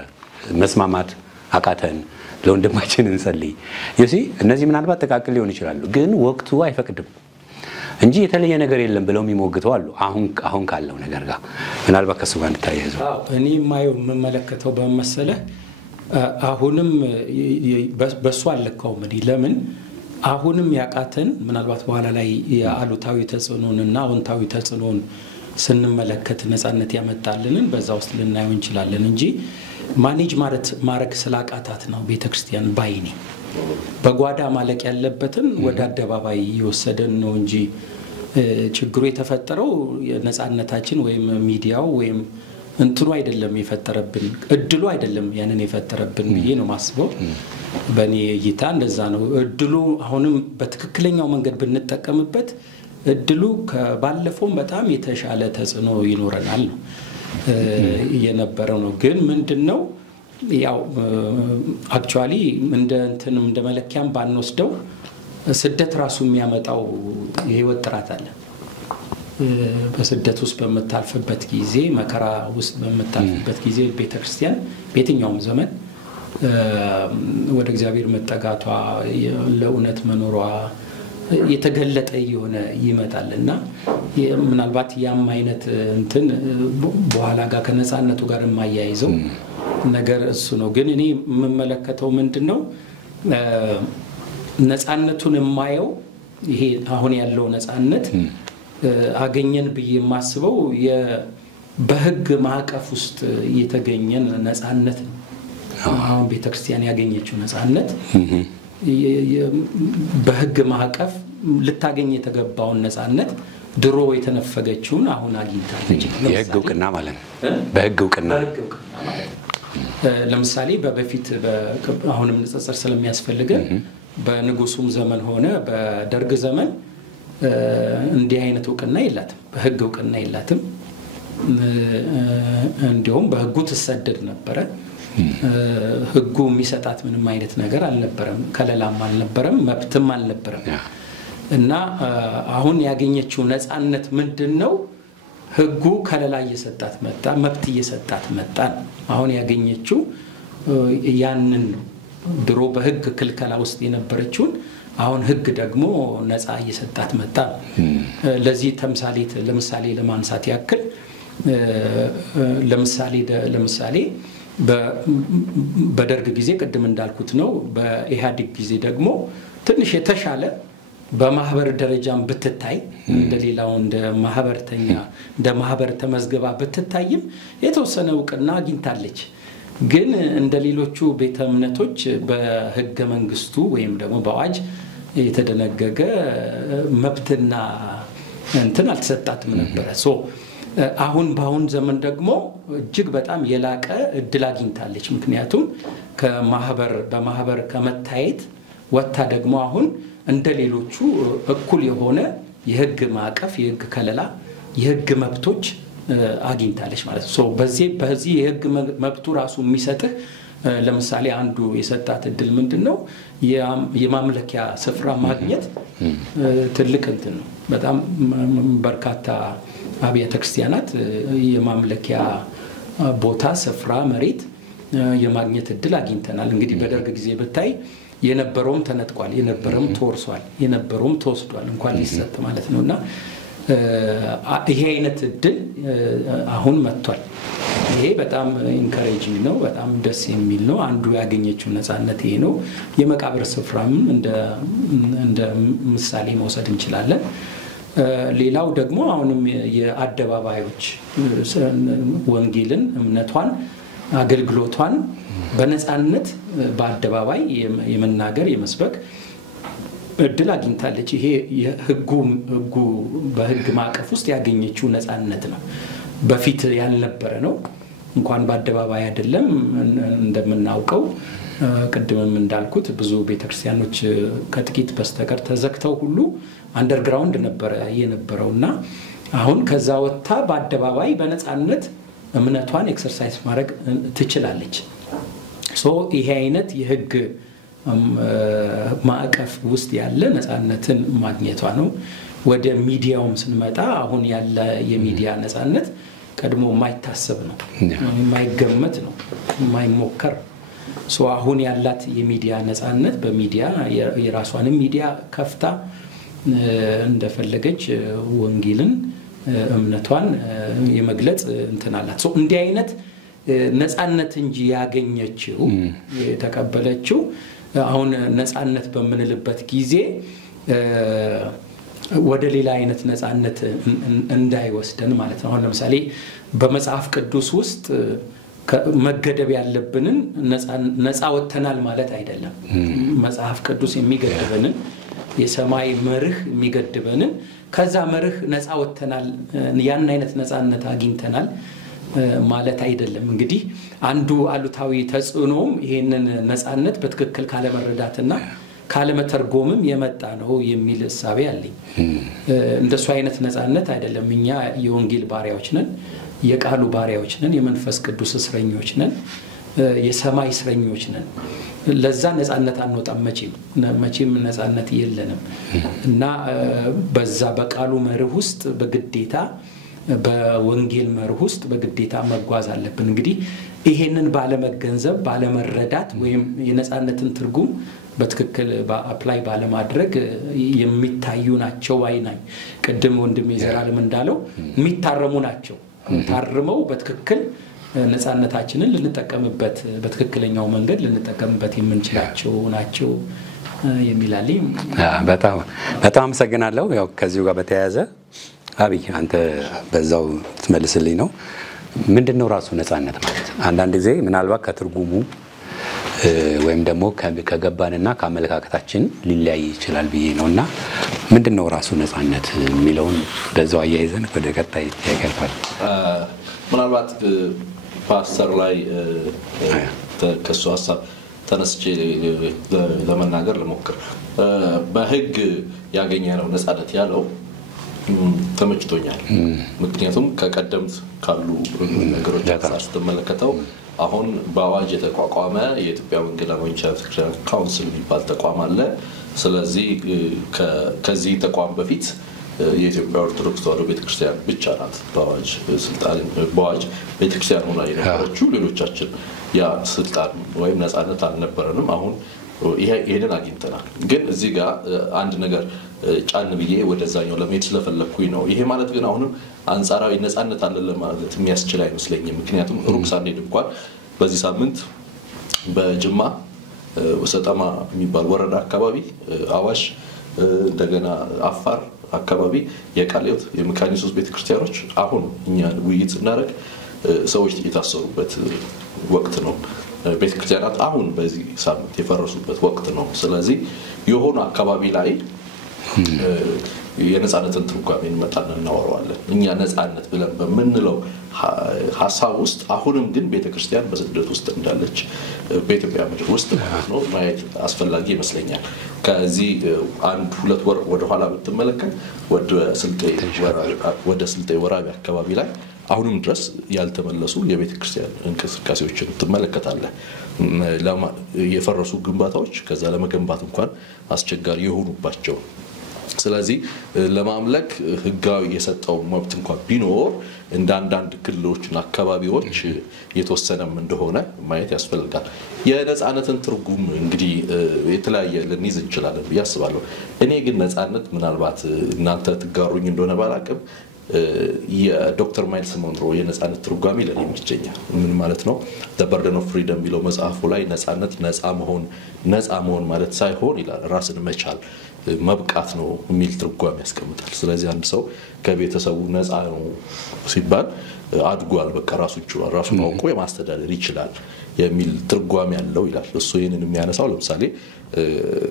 መስማማት አቃተን ለወንድማችን እንጸልይ ይሲ እነዚህ ምናልባት ተቃቅል ሊሆን ይችላሉ ግን ወቅቱ አይፈቅድም እንጂ የተለየ ነገር የለም ብለው የሚሞግተው አሉ አሁን ካለው ነገር ጋር ምናልባት ከሱ ጋር እንታያይዘው እኔ ማየው መመለከተው በመሰለ አሁንም በሱ አለካው ምን ለምን አሁንም ያቃተን ምናልባት በኋላ ላይ የአሉታዊ ተጽዕኖንና አዎንታዊ ተጽዕኖን ስንመለከት ነፃነት ያመጣልንን በዛ ውስጥ ልናየው እንችላለን እንጂ ማኔጅ ማረክ ስላቃታት ነው ቤተክርስቲያን ባይኔ በጓዳ ማለቅ ያለበትን ወደ አደባባይ ይወሰደን ነው እንጂ ችግሩ የተፈጠረው የነፃነታችን ወይም ሚዲያው ወይም እንትኑ አይደለም የፈጠረብን እድሉ አይደለም ያንን የፈጠረብን ብዬ ነው ማስበው በእኔ እይታ እንደዛ ነው እድሉ አሁንም በትክክለኛው መንገድ ብንጠቀምበት እድሉ ከባለፈው በጣም የተሻለ ተጽዕኖ ይኖረናል ነው የነበረው ነው ግን ምንድነው ያው አክቹአሊ እንደ መለኪያም ባንወስደው ስደት ራሱ የሚያመጣው የህይወት ጥራት አለ በስደት ውስጥ በመታልፈበት ጊዜ መከራ ውስጥ በመታልፈበት ጊዜ ቤተክርስቲያን በየትኛውም ዘመን ወደ እግዚአብሔር መጠጋቷ ለእውነት መኖሯ የተገለጠ የሆነ ይመጣልና ምናልባት ያም አይነት እንትን በኋላ ጋር ከነጻነቱ ጋር የማያይዘው ነገር እሱ ነው። ግን እኔ የምመለከተው ምንድነው ነጻነቱን የማየው ይሄ አሁን ያለው ነጻነት አገኘን ብዬ የማስበው በህግ ማዕቀፍ ውስጥ የተገኘን ነጻነት ነው። አሁን ቤተክርስቲያን ያገኘችው ነጻነት በህግ ማዕቀፍ ልታገኝ የተገባውን ነጻነት ድሮ የተነፈገችውን አሁን አግኝታለች። የህግ እውቅና ማለት ነው። በህግ እውቅና ማለት ለምሳሌ በፊት አሁንም ንጽጽር ስለሚያስፈልገን በንጉሱም ዘመን ሆነ በደርግ ዘመን እንዲህ አይነት እውቅና የላትም። በህግ እውቅና የላትም። እንዲሁም በህጉ ትሰደድ ነበረ። ህጉ የሚሰጣት ምንም አይነት ነገር አልነበረም። ከለላም አልነበረም፣ መብትም አልነበረም። እና አሁን ያገኘችው ነጻነት ምንድነው? ህጉ ከለላ እየሰጣት መጣ፣ መብት እየሰጣት መጣ። አሁን ያገኘችው ያንን ድሮ በህግ ክልከላ ውስጥ የነበረችውን አሁን ህግ ደግሞ ነፃ እየሰጣት መጣ። ለዚህ ተምሳሌት ለምሳሌ ለማንሳት ያክል ለምሳሌ በደርግ ጊዜ ቅድም እንዳልኩት ነው። በኢህአዴግ ጊዜ ደግሞ ትንሽ የተሻለ በማህበር ደረጃም ብትታይ እንደሌላው እንደ ማህበር ተመዝግባ ብትታይም የተወሰነ እውቅና አግኝታለች። ግን እንደሌሎቹ ቤተ እምነቶች በህገ መንግስቱ ወይም ደግሞ በአዋጅ የተደነገገ መብትና እንትን አልተሰጣትም ነበር። አሁን በአሁን ዘመን ደግሞ እጅግ በጣም የላቀ እድል አግኝታለች። ምክንያቱም በማህበር ከመታየት ወጣ ደግሞ አሁን እንደሌሎቹ እኩል የሆነ የህግ ማዕቀፍ፣ የህግ ከለላ፣ የህግ መብቶች አግኝታለች ማለት ነው። በዚህ የህግ መብቱ ራሱ የሚሰጥህ ለምሳሌ አንዱ የሰጣት እድል ምንድነው? የማምለኪያ ስፍራ ማግኘት ትልቅ እንትን ነው። በጣም በርካታ አብያተ ክርስቲያናት የማምለኪያ ቦታ፣ ስፍራ፣ መሬት የማግኘት እድል አግኝተናል። እንግዲህ በደርግ ጊዜ ብታይ የነበረውም ተነጥቋል፣ የነበረውም ተወርሷል፣ የነበረውም ተወስዷል እንኳን ሊሰጥ ማለት ነውና ይሄ አይነት እድል አሁን መጥቷል። ይሄ በጣም ኢንካሬጂንግ ነው፣ በጣም ደስ የሚል ነው። አንዱ ያገኘችው ነጻነት ይሄ ነው። የመቃብር ስፍራም እንደ ምሳሌ መውሰድ እንችላለን። ሌላው ደግሞ አሁንም የአደባባዮች ወንጌልን፣ እምነቷን፣ አገልግሎቷን በነጻነት በአደባባይ የመናገር የመስበክ እድል አግኝታለች። ይሄ የህጉ በህግ ማዕቀፍ ውስጥ ያገኘችው ነጻነት ነው። በፊት ያልነበረ ነው። እንኳን በአደባባይ አይደለም እንደምናውቀው ቅድምም እንዳልኩት ብዙ ቤተክርስቲያኖች ከጥቂት በስተቀር ተዘግተው ሁሉ አንደርግራውንድ ነበር የነበረውና አሁን ከዛ ወጣ በአደባባይ በነጻነት እምነቷን ኤክሰርሳይዝ ማድረግ ትችላለች። ይሄ አይነት የህግ ማዕቀፍ ውስጥ ያለ ነጻነትን ማግኘቷ ነው። ወደ ሚዲያውም ስንመጣ አሁን ያለ የሚዲያ ነጻነት ቀድሞ የማይታሰብ ነው፣ የማይገመት ነው፣ የማይሞከር። አሁን ያላት የሚዲያ ነጻነት በሚዲያ የራሷን ሚዲያ ከፍታ እንደፈለገች ወንጌልን፣ እምነቷን የመግለጽ እንትን አላት። እንዲህ አይነት ነጻነት እንጂ ያገኘችው የተቀበለችው አሁን ነጻነት በምንልበት ጊዜ ወደ ሌላ አይነት ነጻነት እንዳይወስደን ማለት ነው። አሁን ለምሳሌ በመጽሐፍ ቅዱስ ውስጥ መገደብ ያለብንን ነጻ ወጥተናል ማለት አይደለም። መጽሐፍ ቅዱስ የሚገድበንን የሰማይ መርህ የሚገድበንን ከዛ መርህ ነጻ ወጥተናል፣ ያን አይነት ነጻነት አግኝተናል ማለት አይደለም። እንግዲህ አንዱ አሉታዊ ተጽዕኖም ይሄንን ነጻነት በትክክል ካለመረዳትና ካለመተርጎምም የመጣ ነው የሚል ሐሳብ አለኝ። እንደሱ አይነት ነጻነት አይደለም። እኛ የወንጌል ባሪያዎች ነን፣ የቃሉ ባሪያዎች ነን፣ የመንፈስ ቅዱስ እስረኞች ነን። የሰማይ እስረኞች ነን። ለዛ ነፃነት አንወጣም መቼም ነፃነት የለንም እና በዛ በቃሉ መርህ ውስጥ በግዴታ በወንጌል መርህ ውስጥ በግዴታ መጓዝ አለብን። እንግዲህ ይሄንን ባለመገንዘብ ባለመረዳት ወይም የነፃነትን ትርጉም በትክክል አፕላይ ባለማድረግ የሚታዩ ናቸው ባይናይ ቅድም ወንድሜ ዘላለም እንዳለው የሚታረሙ ናቸው። ታርመው በትክክል ነፃነታችንን ልንጠቀምበት በትክክለኛው መንገድ ልንጠቀምበት የምንችላቸው ናቸው የሚላልኝ። በጣም አመሰግናለሁ። ያው ከዚሁ ጋር በተያያዘ አብይ አንተ በዛው ትመልስልኝ ነው። ምንድነው ራሱ ነፃነት ማለት? አንዳንድ ጊዜ ምናልባት ከትርጉሙ ወይም ደግሞ ከገባንና ከአመለካከታችን ሊለያይ ይችላል ብዬ ነውና ምንድነው ራሱ ነፃነት የሚለውን በዛው አያይዘን ወደ ቀጣይ ያቀርባል። ምናልባት ፓስተር ላይ ከሱ ሐሳብ ተነስቼ ለመናገር ልሞክር። በህግ ያገኘነው ነፃነት ያለው ተመችቶኛል። ምክንያቱም ከቀደምት ካሉ ነገሮች አንፃር ስትመለከተው አሁን በአዋጅ የተቋቋመ የኢትዮጵያ ወንጌላውያን ቤተክርስቲያን ካውንስል የሚባል ተቋም አለ። ስለዚህ ከዚህ ተቋም በፊት የኢትዮጵያ ኦርቶዶክስ ተዋሕዶ ቤተክርስቲያን ብቻ ናት በአዋጅ ስልጣን በአዋጅ ቤተክርስቲያን ሆና የነበረችው። ሌሎቻችን ያ ስልጣን ወይም ነፃነት አልነበረንም። አሁን ይሄንን አግኝተናል። ግን እዚህ ጋር አንድ ነገር ጫን ብዬ ወደዛኛው ለመሄድ ስለፈለኩኝ ነው። ይሄ ማለት ግን አሁንም አንጻራዊ ነፃነት አለ ለማለት የሚያስችል አይመስለኝም። ምክንያቱም ሩቅ ሳንሄድ እንኳን በዚህ ሳምንት በጅማ ሰጠማ የሚባል ወረዳ አካባቢ አዋሽ እንደገና አፋር አካባቢ የቃሊዮት የመካኒሶስ ቤተክርስቲያኖች አሁን እኛ ውይይት እናደርግ ሰዎች የታሰሩበት ወቅት ነው። ቤተክርስቲያናት አሁን በዚህ ሳምንት የፈረሱበት ወቅት ነው። ስለዚህ የሆነ አካባቢ ላይ የነፃነትን ትርጓሜ እንመጣና እናወራዋለን። እኛ ነፃነት ብለን በምንለው ሐሳብ ውስጥ አሁንም ግን ቤተክርስቲያን በስደት ውስጥ እንዳለች በኢትዮጵያ ምድር ውስጥ ማለት ነው ማየት አስፈላጊ ይመስለኛል። ከዚህ 1-2 ወር ወደ ኋላ ብትመለከት ወደ ስልጤ ወራቢ አካባቢ ላይ አሁንም ድረስ ያልተመለሱ የቤተክርስቲያን እንቅስቃሴዎችን ትመለከታለህ። የፈረሱ ግንባታዎች ከዛ ለመገንባት እንኳን አስቸጋሪ የሆኑባቸው። ስለዚህ ለማምለክ ህጋዊ የሰጠው መብት እንኳን ቢኖር እንደ አንዳንድ ክልሎችና አካባቢዎች የተወሰነም እንደሆነ ማየት ያስፈልጋል። የነፃነትን ትርጉም እንግዲህ የተለያየ ልንይዝ እንችላለን ብዬ አስባለሁ። እኔ ግን ነፃነት ምናልባት እናንተ ትጋሩኝ እንደሆነ ባላቅም የዶክተር ማይልስ ሞንሮ የነፃነት ትርጓሜ ለኔ ይመቸኛል። ምን ማለት ነው? The Burden of Freedom የሚለው መጽሐፉ ላይ ነፃነት ነፃ መሆን ማለት ሳይሆን ይላል ራስን መቻል መብቃት ነው የሚል ትርጓሜ ያስቀምጣል። ስለዚህ አንድ ሰው ከቤተሰቡ ነፃ ነው ሲባል አድጓል፣ በቃ ራሱን ችሏል፣ ራሱን አውቆ የማስተዳደር ይችላል የሚል ትርጓሜ ያለው ይላል። እሱ ይሄንን የሚያነሳው ለምሳሌ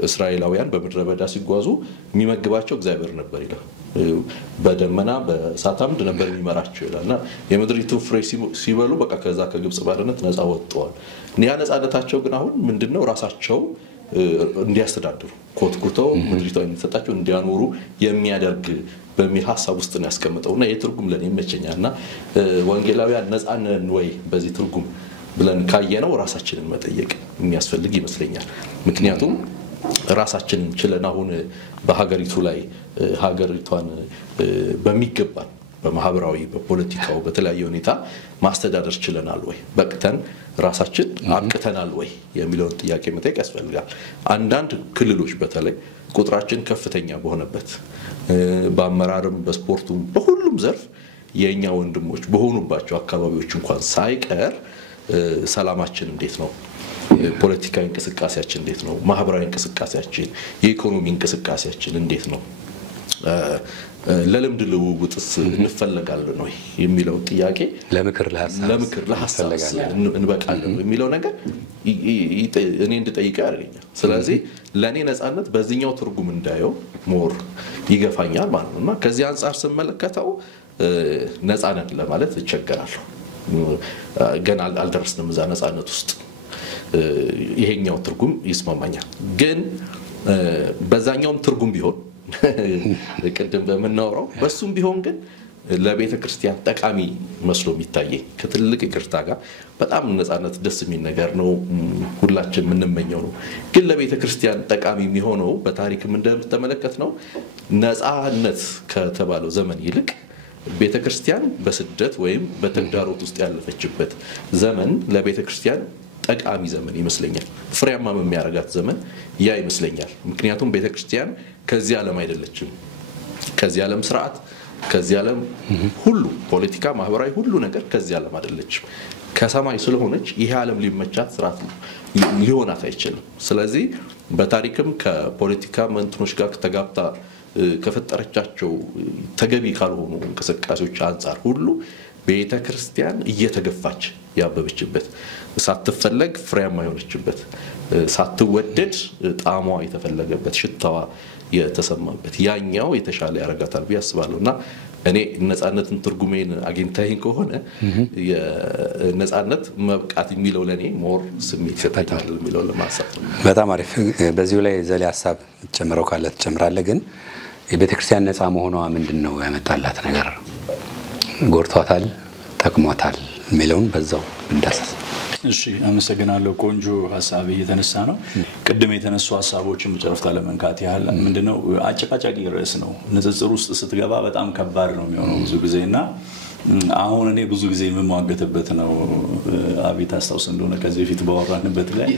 እስራኤላውያን በምድረ በዳ ሲጓዙ የሚመግባቸው እግዚአብሔር ነበር ይላል። በደመና በእሳት አምድ ነበር የሚመራቸው ይላልና የምድሪቱን ፍሬ ሲበሉ በቃ ከዛ ከግብጽ ባርነት ነፃ ወጥተዋል። ያ ነፃነታቸው ግን አሁን ምንድነው? ራሳቸው እንዲያስተዳድሩ ኮትኩተው ምድሪቷን እንዲሰጣቸው እንዲያኖሩ የሚያደርግ በሚል ሐሳብ ውስጥ ነው ያስቀምጠውና የትርጉም ለኔ ይመቸኛልና ወንጌላውያን ነፃ ነን ወይ በዚህ ትርጉም ብለን ካየነው ራሳችንን መጠየቅ የሚያስፈልግ ይመስለኛል። ምክንያቱም ራሳችንን ችለን አሁን በሀገሪቱ ላይ ሀገሪቷን በሚገባ በማህበራዊ በፖለቲካው በተለያየ ሁኔታ ማስተዳደር ችለናል ወይ? በቅተን ራሳችን አቅተናል ወይ የሚለውን ጥያቄ መጠየቅ ያስፈልጋል። አንዳንድ ክልሎች በተለይ ቁጥራችን ከፍተኛ በሆነበት በአመራርም በስፖርቱም በሁሉም ዘርፍ የኛ ወንድሞች በሆኑባቸው አካባቢዎች እንኳን ሳይቀር ሰላማችን እንዴት ነው? ፖለቲካዊ እንቅስቃሴያችን እንዴት ነው? ማህበራዊ እንቅስቃሴያችን፣ የኢኮኖሚ እንቅስቃሴያችን እንዴት ነው? ለልምድ ልውውጥስ እንፈልጋለን ወይ የሚለው ጥያቄ ለምክር ለሐሳብ እንበቃለን የሚለው ነገር እኔ እንድጠይቀው ያደርገኛል። ስለዚህ ለኔ ነፃነት በዚህኛው ትርጉም እንዳየው ሞር ይገፋኛል ማለት ነውና ከዚህ አንፃር ስመለከተው ነፃነት ለማለት እቸገራለሁ። ገና አልደረስንም እዛ ነፃነት ውስጥ። ይሄኛው ትርጉም ይስማማኛል። ግን በዛኛውም ትርጉም ቢሆን ቅድም በመናወራው በሱም ቢሆን ግን ለቤተ ክርስቲያን ጠቃሚ መስሎ የሚታየኝ ከትልቅ ይቅርታ ጋር በጣም ነፃነት ደስ የሚል ነገር ነው ሁላችን የምንመኘው ነው ግን ለቤተ ክርስቲያን ጠቃሚ የሚሆነው በታሪክም እንደምትመለከት ነው ነፃነት ከተባለው ዘመን ይልቅ ቤተ ክርስቲያን በስደት ወይም በተግዳሮት ውስጥ ያለፈችበት ዘመን ለቤተ ክርስቲያን ጠቃሚ ዘመን ይመስለኛል ፍሬያማ የሚያረጋት ዘመን ያ ይመስለኛል ምክንያቱም ቤተ ክርስቲያን ከዚህ ዓለም አይደለችም ከዚህ ዓለም ስርዓት ከዚህ ዓለም ሁሉ ፖለቲካ ማህበራዊ ሁሉ ነገር ከዚህ ዓለም አይደለችም ከሰማይ ስለሆነች ይሄ ዓለም ሊመቻት ስርዓት ሊሆናት አይችልም ስለዚህ በታሪክም ከፖለቲካ መንትኖች ጋር ተጋብታ ከፈጠረቻቸው ተገቢ ካልሆኑ እንቅስቃሴዎች አንፃር ሁሉ ቤተ ክርስቲያን እየተገፋች ያበበችበት ሳትፈለግ ፍሬያማ የሆነችበት ሳትወደድ ጣዕሟ የተፈለገበት ሽታዋ የተሰማበት ያኛው የተሻለ ያረጋታል ቢያስባለውና እኔ ነፃነትን ትርጉሜን አግኝታይን ከሆነ የነፃነት መብቃት የሚለው ለኔ ሞር ስሜት ይሰጣል የሚለው ለማሳት በጣም አሪፍ በዚሁ ላይ ዘሌ ሐሳብ ጨምረው ካለ ተጨምራለህ ግን የቤተክርስቲያን ነፃ መሆኗ ምንድነው ያመጣላት ነገር ጎርቷታል ጠቅሟታል የሚለውን በዛው እንዳሰስ እሺ አመሰግናለሁ ቆንጆ ሐሳብ እየተነሳ ነው ቅድም የተነሱ ሐሳቦችን መጨረፍታ ለመንካት ያህል ምንድነው አጨቃጫቂ ርዕስ ነው ንጽጽር ውስጥ ስትገባ በጣም ከባድ ነው የሚሆነው ብዙ ጊዜና አሁን እኔ ብዙ ጊዜ የምሟገትበት ነው አቤት አስተውስ እንደሆነ ከዚህ በፊት ባወራንበት ላይ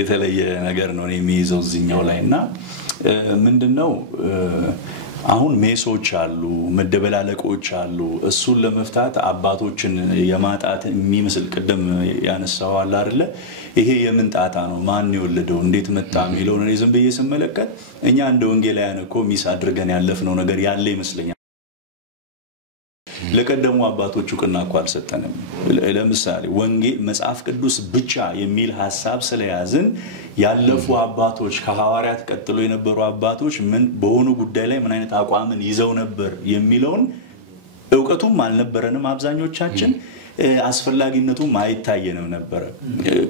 የተለየ ነገር ነው እኔ የሚይዘው እዚህኛው ላይና ምንድነው አሁን ሜሶች አሉ መደበላለቆች አሉ እሱን ለመፍታት አባቶችን የማጣት የሚመስል ቀደም ያነሳው አለ አይደለ ይሄ የምን ጣጣ ነው ማን ይወለደው እንዴት መጣ የሚለው ነው ዝም ብዬ ስመለከት እኛ እንደ ወንጌላውያን እኮ ሚስ አድርገን ያለፍነው ነገር ያለ ይመስለኛል ለቀደሙ አባቶቹ ቅናቋ አልሰጠንም ለምሳሌ ወንጌል መጽሐፍ ቅዱስ ብቻ የሚል ሐሳብ ስለያዝን ያለፉ አባቶች ከሐዋርያት ቀጥሎ የነበሩ አባቶች ምን በሆኑ ጉዳይ ላይ ምን አይነት አቋምን ይዘው ነበር የሚለውን ዕውቀቱም አልነበረንም አብዛኞቻችን አስፈላጊነቱም አይታየንም ነበር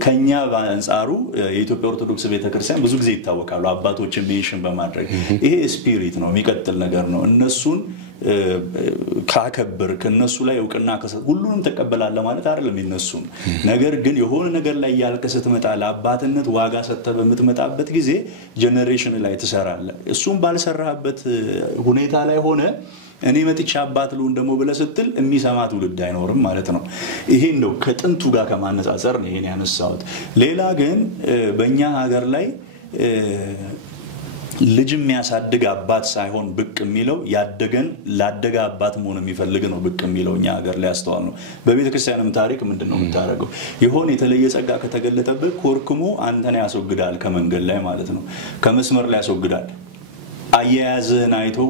ከኛ በአንጻሩ የኢትዮጵያ ኦርቶዶክስ ቤተክርስቲያን ብዙ ጊዜ ይታወቃሉ አባቶችን ሜንሽን በማድረግ ይሄ ስፒሪት ነው የሚቀጥል ነገር ነው እነሱን ካከበር ከነሱ ላይ ዕውቅና ከሰጥ ሁሉንም ተቀበላለ ማለት አይደለም ይነሱም ነገር ግን የሆነ ነገር ላይ ያልከሰት መጣላ አባትነት ዋጋ ሰጥተ በመጥመጣበት ጊዜ ጄነሬሽን ላይ ተሰራለ እሱም ባልሰራበት ሁኔታ ላይ ሆነ እኔ መጥቻ አባት ሉን ደሞ ብለስትል የሚሰማት ውልድ አይኖርም ማለት ነው ይሄ እንደው ከጥንቱ ጋር ከማነጻጸር ነው ይሄን ያነሳውት ሌላ ግን በእኛ ሀገር ላይ ልጅ የሚያሳድግ አባት ሳይሆን ብቅ የሚለው ያደገን ላደገ አባት መሆን የሚፈልግ ነው ብቅ የሚለው እኛ ሀገር ላይ አስተዋል ነው በቤተ ክርስቲያንም ታሪክ ምንድነው የምታረገው ይሆን የተለየ ጸጋ ከተገለጠበት ኮርክሞ አንተን ያስወግዳል ከመንገድ ላይ ማለት ነው ከመስመር ላይ ያስወግዳል አያያዝን አይቶ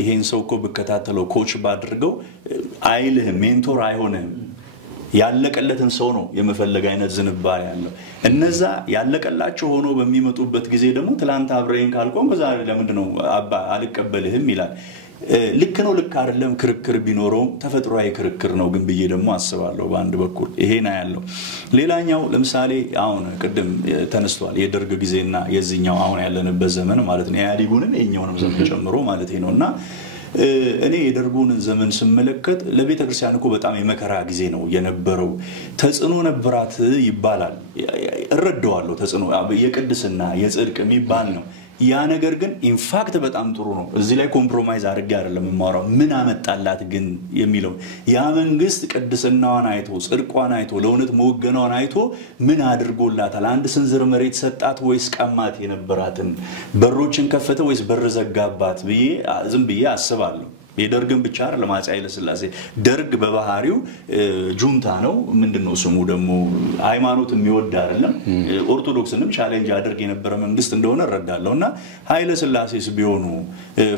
ይሄን ሰው እኮ በከታተለው ኮች ባድርገው አይልህ ሜንቶር አይሆንም ያለቀለትን ሰው ነው የመፈለግ አይነት ዝንባሌ ያለው እነዛ ያለቀላቸው ሆኖ በሚመጡበት ጊዜ ደግሞ ትላንት አብረን ካልቆም በዛሬ ለምንድነው አባ አልቀበልህም ይላል ልክ ነው ልክ አይደለም ክርክር ቢኖረው ተፈጥሯዊ ክርክር ነው ግን ብዬ ደግሞ አስባለሁ በአንድ በኩል ይሄና ያለው ሌላኛው ለምሳሌ አሁን ቀደም ተነስቷል የደርግ ጊዜና የዚህኛው አሁን ያለንበት ዘመን ማለት ነው ያዲጉንን እኛውንም ዘመን ጨምሮ ማለት ነውና እኔ የደርጉን ዘመን ስመለከት ለቤተክርስቲያን እኮ በጣም የመከራ ጊዜ ነው የነበረው ተጽኖ ነበራት ይባላል እረዳዋለሁ ተጽኖ የቅድስና የጽድቅ የሚባል ነው ያ ነገር ግን ኢንፋክት በጣም ጥሩ ነው እዚህ ላይ ኮምፕሮማይዝ አድርጌ አይደለም ማውራው ምን አመጣላት ግን የሚለው ያ መንግስት ቅድስናዋን አይቶ ጽድቋን አይቶ ለውነት መወገናዋን አይቶ ምን አድርጎላታል አንድ ስንዝር መሬት ሰጣት ወይስ ቀማት የነበራትን በሮችን ከፈተ ወይስ በር ዘጋባት ብዬ ዝም ብዬ አስባለሁ የደርግን ብቻ አይደለም አፄ ኃይለ ሥላሴ ደርግ በባህሪው ጁንታ ነው ምንድነው ስሙ ደግሞ ሃይማኖት የሚወድ አይደለም ኦርቶዶክስንም ቻሌንጅ አድርግ የነበረ መንግስት እንደሆነ እረዳለሁና ኃይለ ሥላሴስ ቢሆኑ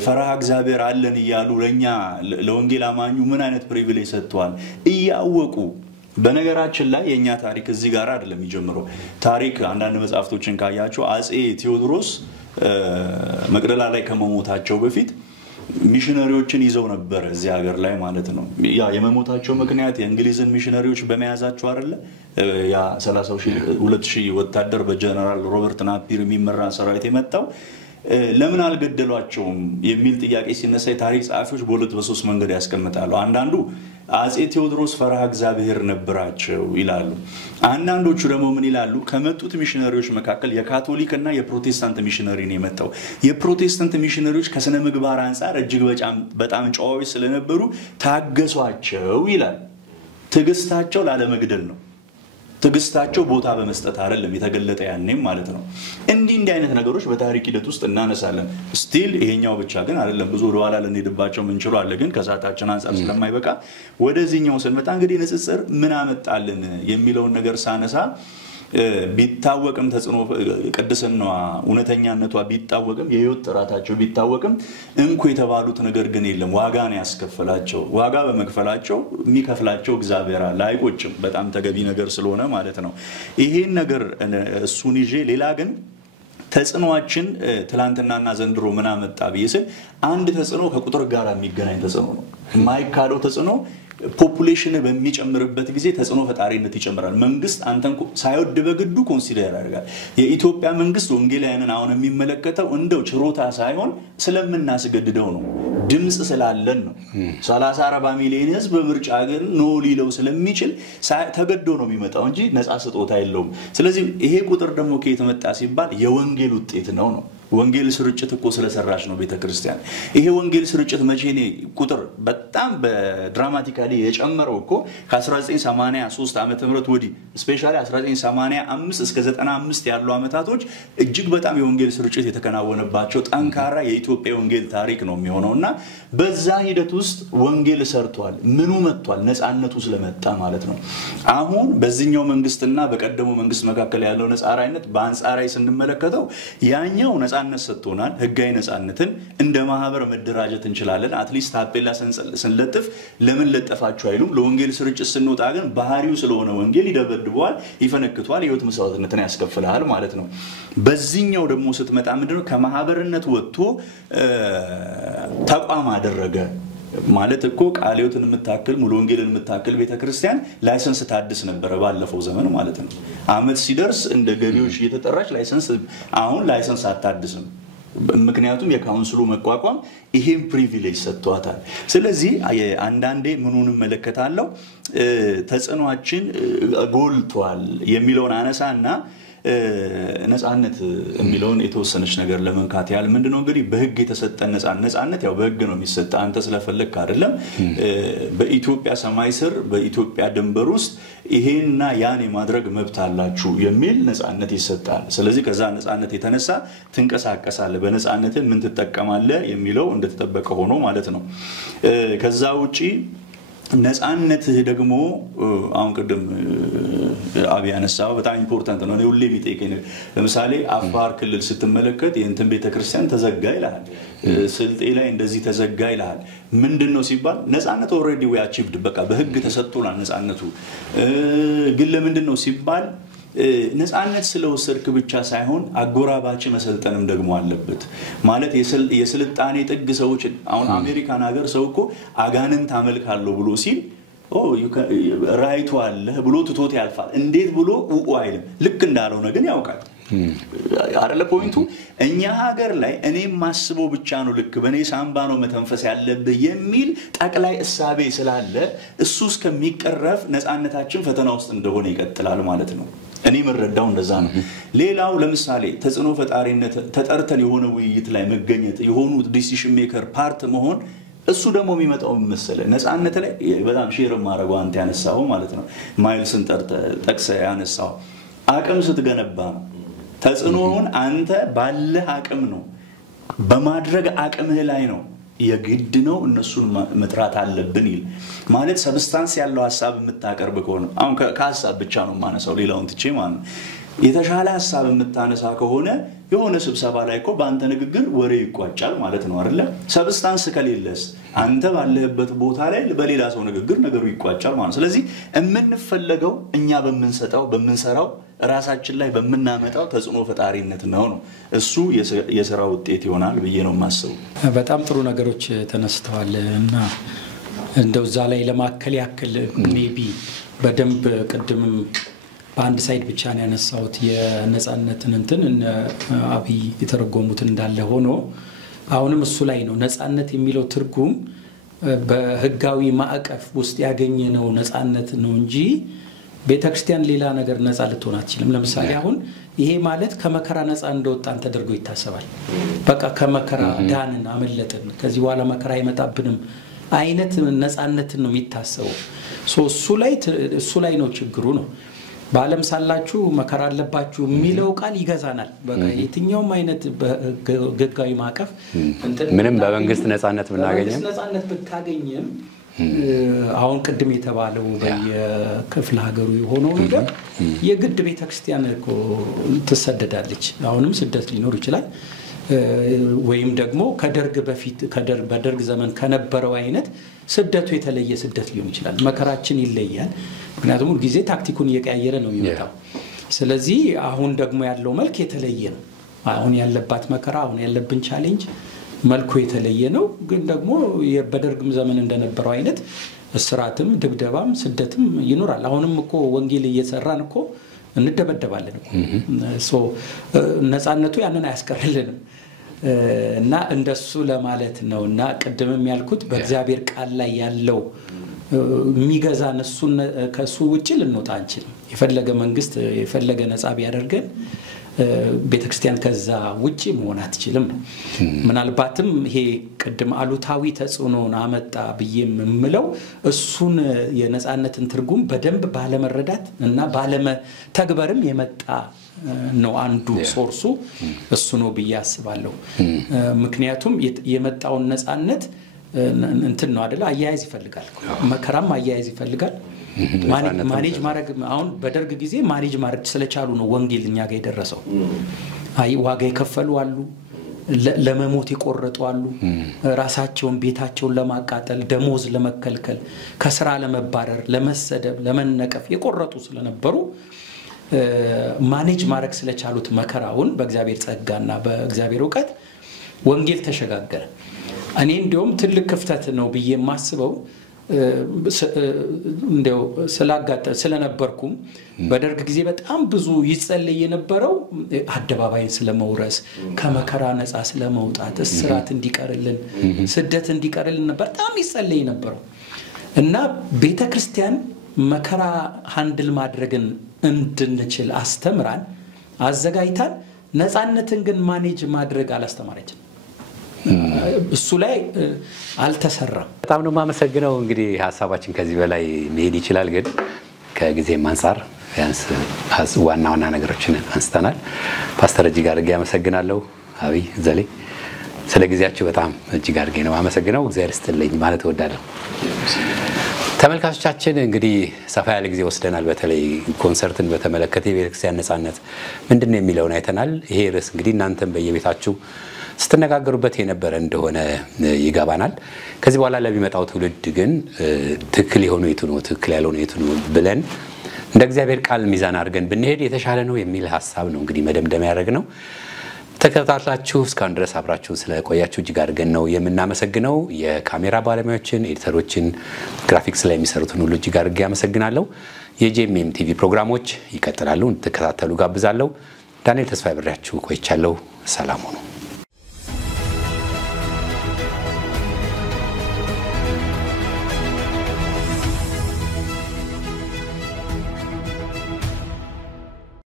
ፈራህ እግዚአብሔር አለን ይያሉ ለኛ ለወንጌል አማኙ ምን አይነት ፕሪቪሌጅ ሰጥቷል እያወቁ በነገራችን ላይ የኛ ታሪክ እዚህ ጋር አይደለም ይጀምረው ታሪክ አንዳንድ መጽሐፍቶችን ካያቸው አፄ ቴዎድሮስ መቅደላ ላይ ከመሞታቸው በፊት ሚሽነሪዎችን ይዘው ነበር እዚህ ሀገር ላይ ማለት ነው ያ የመሞታቸው ምክንያት የእንግሊዝን ሚሽነሪዎች በመያዛቸው አይደለ ያ 32000 ወታደር በጀነራል ሮበርት ናፒር የሚመራ ሰራዊት የመጣው ለምን አልገደሏቸውም የሚል ጥያቄ ሲነሳ የታሪክ ጻፊዎች በሁለት በሶስት መንገድ ያስቀምጣሉ አንዳንዱ አጼ ቴዎድሮስ ፈርሃ እግዚአብሔር ነበራቸው ይላሉ። አንዳንዶቹ ደግሞ ምን ይላሉ? ከመጡት ሚሽነሪዎች መካከል የካቶሊክና የፕሮቴስታንት ሚሽነሪ ነው የመጣው። የፕሮቴስታንት ሚሽነሪዎች ከስነ ምግባር አንፃር እጅግ በጣም ጨዋዎች ስለነበሩ ታገሷቸው ይላል። ትግስታቸው ላለመግደል ነው። ትግስታቸው ቦታ በመስጠት አይደለም የተገለጠ ያኔም ማለት ነው። እንዲህ አይነት ነገሮች በታሪክ ሂደት ውስጥ እናነሳለን። ስቲል ይሄኛው ብቻ ግን አይደለም፣ ብዙ ወደ ኋላ ልንሄድባቸው ምንችለው አለ። ግን ከሰዓታችን አንፃር ስለማይበቃ ወደዚህኛው ስንመጣ እንግዲህ ንጽጽር ምን አመጣልን የሚለውን ነገር ሳነሳ ቢታወቅም ተጽኖ ቅድስናዋ እውነተኛነቷ ቢታወቅም የህይወት ጥራታቸው ቢታወቅም እንኩ የተባሉት ነገር ግን የለም። ዋጋ ነው ያስከፈላቸው። ዋጋ በመክፈላቸው የሚከፍላቸው እግዚአብሔር አለ። አይቆጭም። በጣም ተገቢ ነገር ስለሆነ ማለት ነው። ይሄን ነገር እሱን ይዤ ሌላ ግን ተጽኖአችን ትላንትናና ዘንድሮ ምን አመጣ ብዬስል አንድ ተጽኖ ከቁጥር ጋር የሚገናኝ ተጽኖ ነው። የማይካደው ተጽኖ ፖፑሌሽን በሚጨምርበት ጊዜ ተጽኖ ፈጣሪነት ይጨምራል። መንግስት አንተን ሳይወድ በግዱ ኮንሲደር ያደርጋል። የኢትዮጵያ መንግስት ወንጌላውያንን አሁን የሚመለከተው እንደው ችሮታ ሳይሆን ስለምናስገድደው ነው። ድምጽ ስላለን ነው። 30-40 ሚሊዮን ህዝብ በምርጫ ግን ኖ ሊለው ስለሚችል ተገዶ ነው የሚመጣው እንጂ ነፃ ስጦታ የለውም። ስለዚህ ይሄ ቁጥር ደግሞ ከየት መጣ ሲባል የወንጌል ውጤት ነው። ወንጌል ስርጭት እኮ ስለሰራች ነው ቤተክርስቲያን። ይሄ ወንጌል ስርጭት መቼ ነው ቁጥር በጣም በድራማቲካሊ የጨመረው እኮ ከ1983 ዓመተ ምህረት ወዲህ ስፔሻሊ 1985 እስከ 95 ያሉ አመታቶች እጅግ በጣም የወንጌል ስርጭት የተከናወነባቸው ጠንካራ የኢትዮጵያ ወንጌል ታሪክ ነው የሚሆነውና በዛ ሂደት ውስጥ ወንጌል ሰርቷል። ምኑ መጥቷል? ነፃነቱ ስለመጣ ማለት ነው። አሁን በዚህኛው መንግስትና በቀደመው መንግስት መካከል ያለው ነፃራይነት በአንጻራዊ ስንመለከተው ያኛው ነፃነት ሰጥቶናል። ህጋዊ ነፃነትን እንደ ማህበር መደራጀት እንችላለን። አትሊስት ታፔላ ስንለጥፍ ለምን ለጠፋችሁ አይሉም። ለወንጌል ስርጭት ስንወጣ ግን ባህሪው ስለሆነ ወንጌል ይደበድበዋል፣ ይፈነክቷል፣ የህይወት መስዋዕትነትን ያስከፍላል ማለት ነው። በዚህኛው ደግሞ ስትመጣ ምንድነው ከማህበርነት ወጥቶ ተቋም አደረገ ማለት እኮ ቃልዮትን የምታክል ሙሉ ወንጌልን የምታክል ቤተክርስቲያን ላይሰንስ ታድስ ነበር ባለፈው ዘመን ማለት ነው። አመት ሲደርስ እንደ ገቢዎች እየተጠራች ላይሰንስ አሁን ላይሰንስ አታድስም። ምክንያቱም የካውንስሉ መቋቋም ይሄን ፕሪቪሌጅ ሰጥቷታል። ስለዚህ አንዳንዴ ምኑን መለከታለው ተጽኖአችን ጎልቷል የሚለውን አነሳና ነፃነት የሚለውን የተወሰነች ነገር ለመንካት ያህል ምንድነው እንግዲህ በህግ የተሰጠን ነፃነት ያው በህግ ነው የሚሰጥ። አንተ ስለፈለክ አይደለም። በኢትዮጵያ ሰማይ ስር በኢትዮጵያ ድንበር ውስጥ ይሄንና ያን የማድረግ መብት አላችሁ የሚል ነፃነት ይሰጣል። ስለዚህ ከዛ ነፃነት የተነሳ ትንቀሳቀሳለህ። በነፃነት ምን ትጠቀማለህ የሚለው እንደተጠበቀ ሆኖ ማለት ነው። ከዛ ውጪ ነፃነት ደግሞ አሁን ቀደም አብይ ያነሳው በጣም ኢምፖርታንት ነው። ሁሌ የሚጠይቀኝ ለምሳሌ አፋር ክልል ስትመለከት የእንትን ቤተክርስቲያን ተዘጋ ይላል። ስልጤ ላይ እንደዚህ ተዘጋ ይላል። ምንድነው ሲባል ነፃነት ኦሬዲ we achieved በቃ በህግ ተሰጥቶናል ነፃነቱ። ግን ለምንድነው ሲባል ነፃነት ስለወሰድክ ብቻ ሳይሆን አጎራባች መሰልጠንም ደግሞ አለበት ማለት የስልጣኔ ጥግ ሰዎች አሁን አሜሪካን ሀገር ሰው እኮ አጋንንት አመልካለሁ ብሎ ሲል ራይቱ አለ ብሎ ትቶት ያልፋል። እንዴት ብሎ አይልም። ልክ እንዳልሆነ ግን ያውቃል አይደለ ፖይንቱ። እኛ ሀገር ላይ እኔም ማስበው ብቻ ነው ልክ በኔ ሳምባ ነው መተንፈስ ያለብህ የሚል ጠቅላይ እሳቤ ስላለ እሱ እስከሚቀረፍ ነፃነታችን ፈተና ውስጥ እንደሆነ ይቀጥላል ማለት ነው። እኔ መረዳው እንደዛ ነው። ሌላው ለምሳሌ ተጽኖ ፈጣሪነት ተጠርተን የሆነ ውይይት ላይ መገኘት የሆኑ ዲሲሽን ሜከር ፓርት መሆን እሱ ደግሞ የሚመጣው መሰለ ነፃነት ላይ በጣም ሼር ማድረግ አንተ ያነሳው ማለት ነው። ማይልስን ጠቅሰ ያነሳው አቅም ስትገነባ ነው። ተጽኖውን አንተ ባለ አቅም ነው በማድረግ አቅምህ ላይ ነው የግድ ነው እነሱን መጥራት አለብን ይል ማለት ሰብስታንስ ያለው ሐሳብ የምታቀርብ ከሆነ አሁን ከሐሳብ ብቻ ነው ማነሳው ሌላውን ትቼ ማለት የተሻለ ሐሳብ የምታነሳ ከሆነ የሆነ ስብሰባ ላይ እኮ በአንተ ንግግር ወሬ ይቋጫል ማለት ነው አይደለ? ሰብስታንስ ከሌለስ አንተ ባለህበት ቦታ ላይ በሌላ ሰው ንግግር ነገሩ ይቋጫል ማለት ነው። ስለዚህ የምንፈልገው እኛ በምንሰራው ራሳችን ላይ በመናመጣው ተጽኖ ፈጣሪነት ነው። እሱ የሥራ ውጤት ይሆናል ብዬ ነው ማስበው። በጣም ጥሩ ነገሮች ተነስተዋል እና እንደው ዛ ላይ ለማከል ያክል ሜቢ በደንብ ቅድም በአንድ ሳይድ ብቻ ነው ያነሳውት የነፃነትን እንትን አብይ የተረጎሙት እንዳለ ሆኖ አሁንም እሱ ላይ ነው ነፃነት የሚለው ትርጉም በህጋዊ ማዕቀፍ ውስጥ ያገኘነው ነፃነት ነው እንጂ ቤተክርስቲያን ሌላ ነገር ነፃ ልትሆን አትችልም። ለምሳሌ አሁን ይሄ ማለት ከመከራ ነፃ እንደወጣን ተደርጎ ይታሰባል። በቃ ከመከራ ዳንን አመለጥን ከዚህ በኋላ መከራ አይመጣብንም አይነት ነፃነትን ነው የሚታሰበው። እሱ ላይ ነው ችግሩ ነው። በዓለም ሳላችሁ መከራ አለባችሁ የሚለው ቃል ይገዛናል። በቃ የትኛውም አይነት በህጋዊ ማዕቀፍ ምንም በመንግስት ነፃነት ብታገኝም አሁን ቅድም የተባለው በየክፍለ ሀገሩ የሆነው ነገር የግድ ቤተክርስቲያን እኮ ትሰደዳለች። አሁንም ስደት ሊኖር ይችላል። ወይም ደግሞ ከደርግ በፊት በደርግ ዘመን ከነበረው አይነት ስደቱ የተለየ ስደት ሊሆን ይችላል። መከራችን ይለያል። ምክንያቱም ሁሉ ጊዜ ታክቲኩን እየቀያየረ ነው የሚመጣው። ስለዚህ አሁን ደግሞ ያለው መልክ የተለየ ነው። አሁን ያለባት መከራ አሁን ያለብን ቻሌንጅ መልኩ የተለየ ነው። ግን ደግሞ በደርግም ዘመን እንደነበረው አይነት እስራትም ድብደባም ስደትም ይኖራል። አሁንም እኮ ወንጌል እየሰራን እኮ እንደበደባለን እኮ ነፃነቱ ያንን አያስቀርልንም። እና እንደሱ ለማለት ነውና ቅድምም ያልኩት በእግዚአብሔር ቃል ላይ ያለው የሚገዛን እሱን ከሱ ውጪ ልንወጣ አንችልም። የፈለገ መንግስት የፈለገ ነፃ ቢያደርገን ቤተክርስቲያን ከዛ ውጪ መሆን አትችልም ነው። ምናልባትም ይሄ ቅድም አሉታዊ ተጽዕኖን አመጣ ብዬም የምለው እሱን የነፃነትን ትርጉም በደንብ ባለመረዳት እና ባለመተግበርም የመጣ ነው። አንዱ ሶርሱ እሱ ነው ብዬ አስባለሁ። ምክንያቱም የመጣውን ነፃነት እንትን ነው አይደል አያያዝ ይፈልጋል። መከራም አያያዝ ይፈልጋል። ማኔጅ ማድረግ አሁን በደርግ ጊዜ ማኔጅ ማድረግ ስለቻሉ ነው ወንጌል እኛ ጋር የደረሰው። ዋጋ የከፈሉ አሉ፣ ለመሞት የቆረጡ አሉ፣ ራሳቸውን ቤታቸውን ለማቃጠል ደሞዝ ለመከልከል ከስራ ለመባረር ለመሰደብ ለመነቀፍ የቆረጡ ስለነበሩ ማኔጅ ማድረግ ስለቻሉት መከራውን በእግዚአብሔር ጸጋና በእግዚአብሔር ዕውቀት ወንጌል ተሸጋገረ። እኔ እንደውም ትልቅ ክፍተት ነው ብዬ የማስበው እንደው ስለነበርኩም በደርግ ጊዜ በጣም ብዙ ይጸለይ የነበረው አደባባይን ስለመውረስ ከመከራ ነፃ ስለመውጣት እስራት እንዲቀርልን ስደት እንዲቀርልን በጣም ይጸለይ ነበረው እና ቤተክርስቲያን መከራ ሃንድል ማድረግን እንድንችል አስተምራን አዘጋጅታን ነፃነትን ግን ማኔጅ ማድረግ አላስተማረችም። እሱ ላይ አልተሰራም። በጣም ነው ማመሰግነው። እንግዲህ ሐሳባችን ከዚህ በላይ መሄድ ይችላል፣ ግን ከጊዜም አንፃር ያንስ ዋና ነገሮችን አንስተናል። ፓስተር እጅግ አድርጌ አመሰግናለሁ። አብይ ዘሌ ስለ ጊዜያችሁ በጣም እጅግ አድርጌ ነው አመሰግነው። እግዚአብሔር ይስጥልኝ ማለት እወዳለሁ። ተመልካቾቻችን እንግዲህ ሰፋ ያለ ጊዜ ወስደናል። በተለይ ኮንሰርትን በተመለከተ የቤተክርስቲያን ነፃነት ምንድነው የሚለውን አይተናል። ይሄ ርዕስ እንግዲህ እናንተም በየቤታችሁ ስትነጋገሩበት የነበረ እንደሆነ ይገባናል። ከዚህ በኋላ ለሚመጣው ትውልድ ግን ትክክል የሆነ የቱ ነው ትክክል ያልሆነ የቱ ነው ብለን እንደ እግዚአብሔር ቃል ሚዛን አድርገን ብንሄድ የተሻለ ነው የሚል ሐሳብ ነው እንግዲህ መደምደም ያደረግነው። ተከታታችሁ እስካሁን ድረስ አብራችሁን ስለቆያችሁ እጅግ አድርገን ነው የምናመሰግነው። የካሜራ ባለሙያዎችን፣ ኤዲተሮችን፣ ግራፊክስ ላይ የሚሰሩትን ሁሉ እጅግ አድርጌ አመሰግናለሁ። የጄኤምኤም ቲቪ ፕሮግራሞች ይቀጥላሉ፣ እንድትከታተሉ ጋብዛለሁ። ዳንኤል ተስፋዬ ብሬያችሁ ቆይቻለሁ። ሰላም ሁኑ።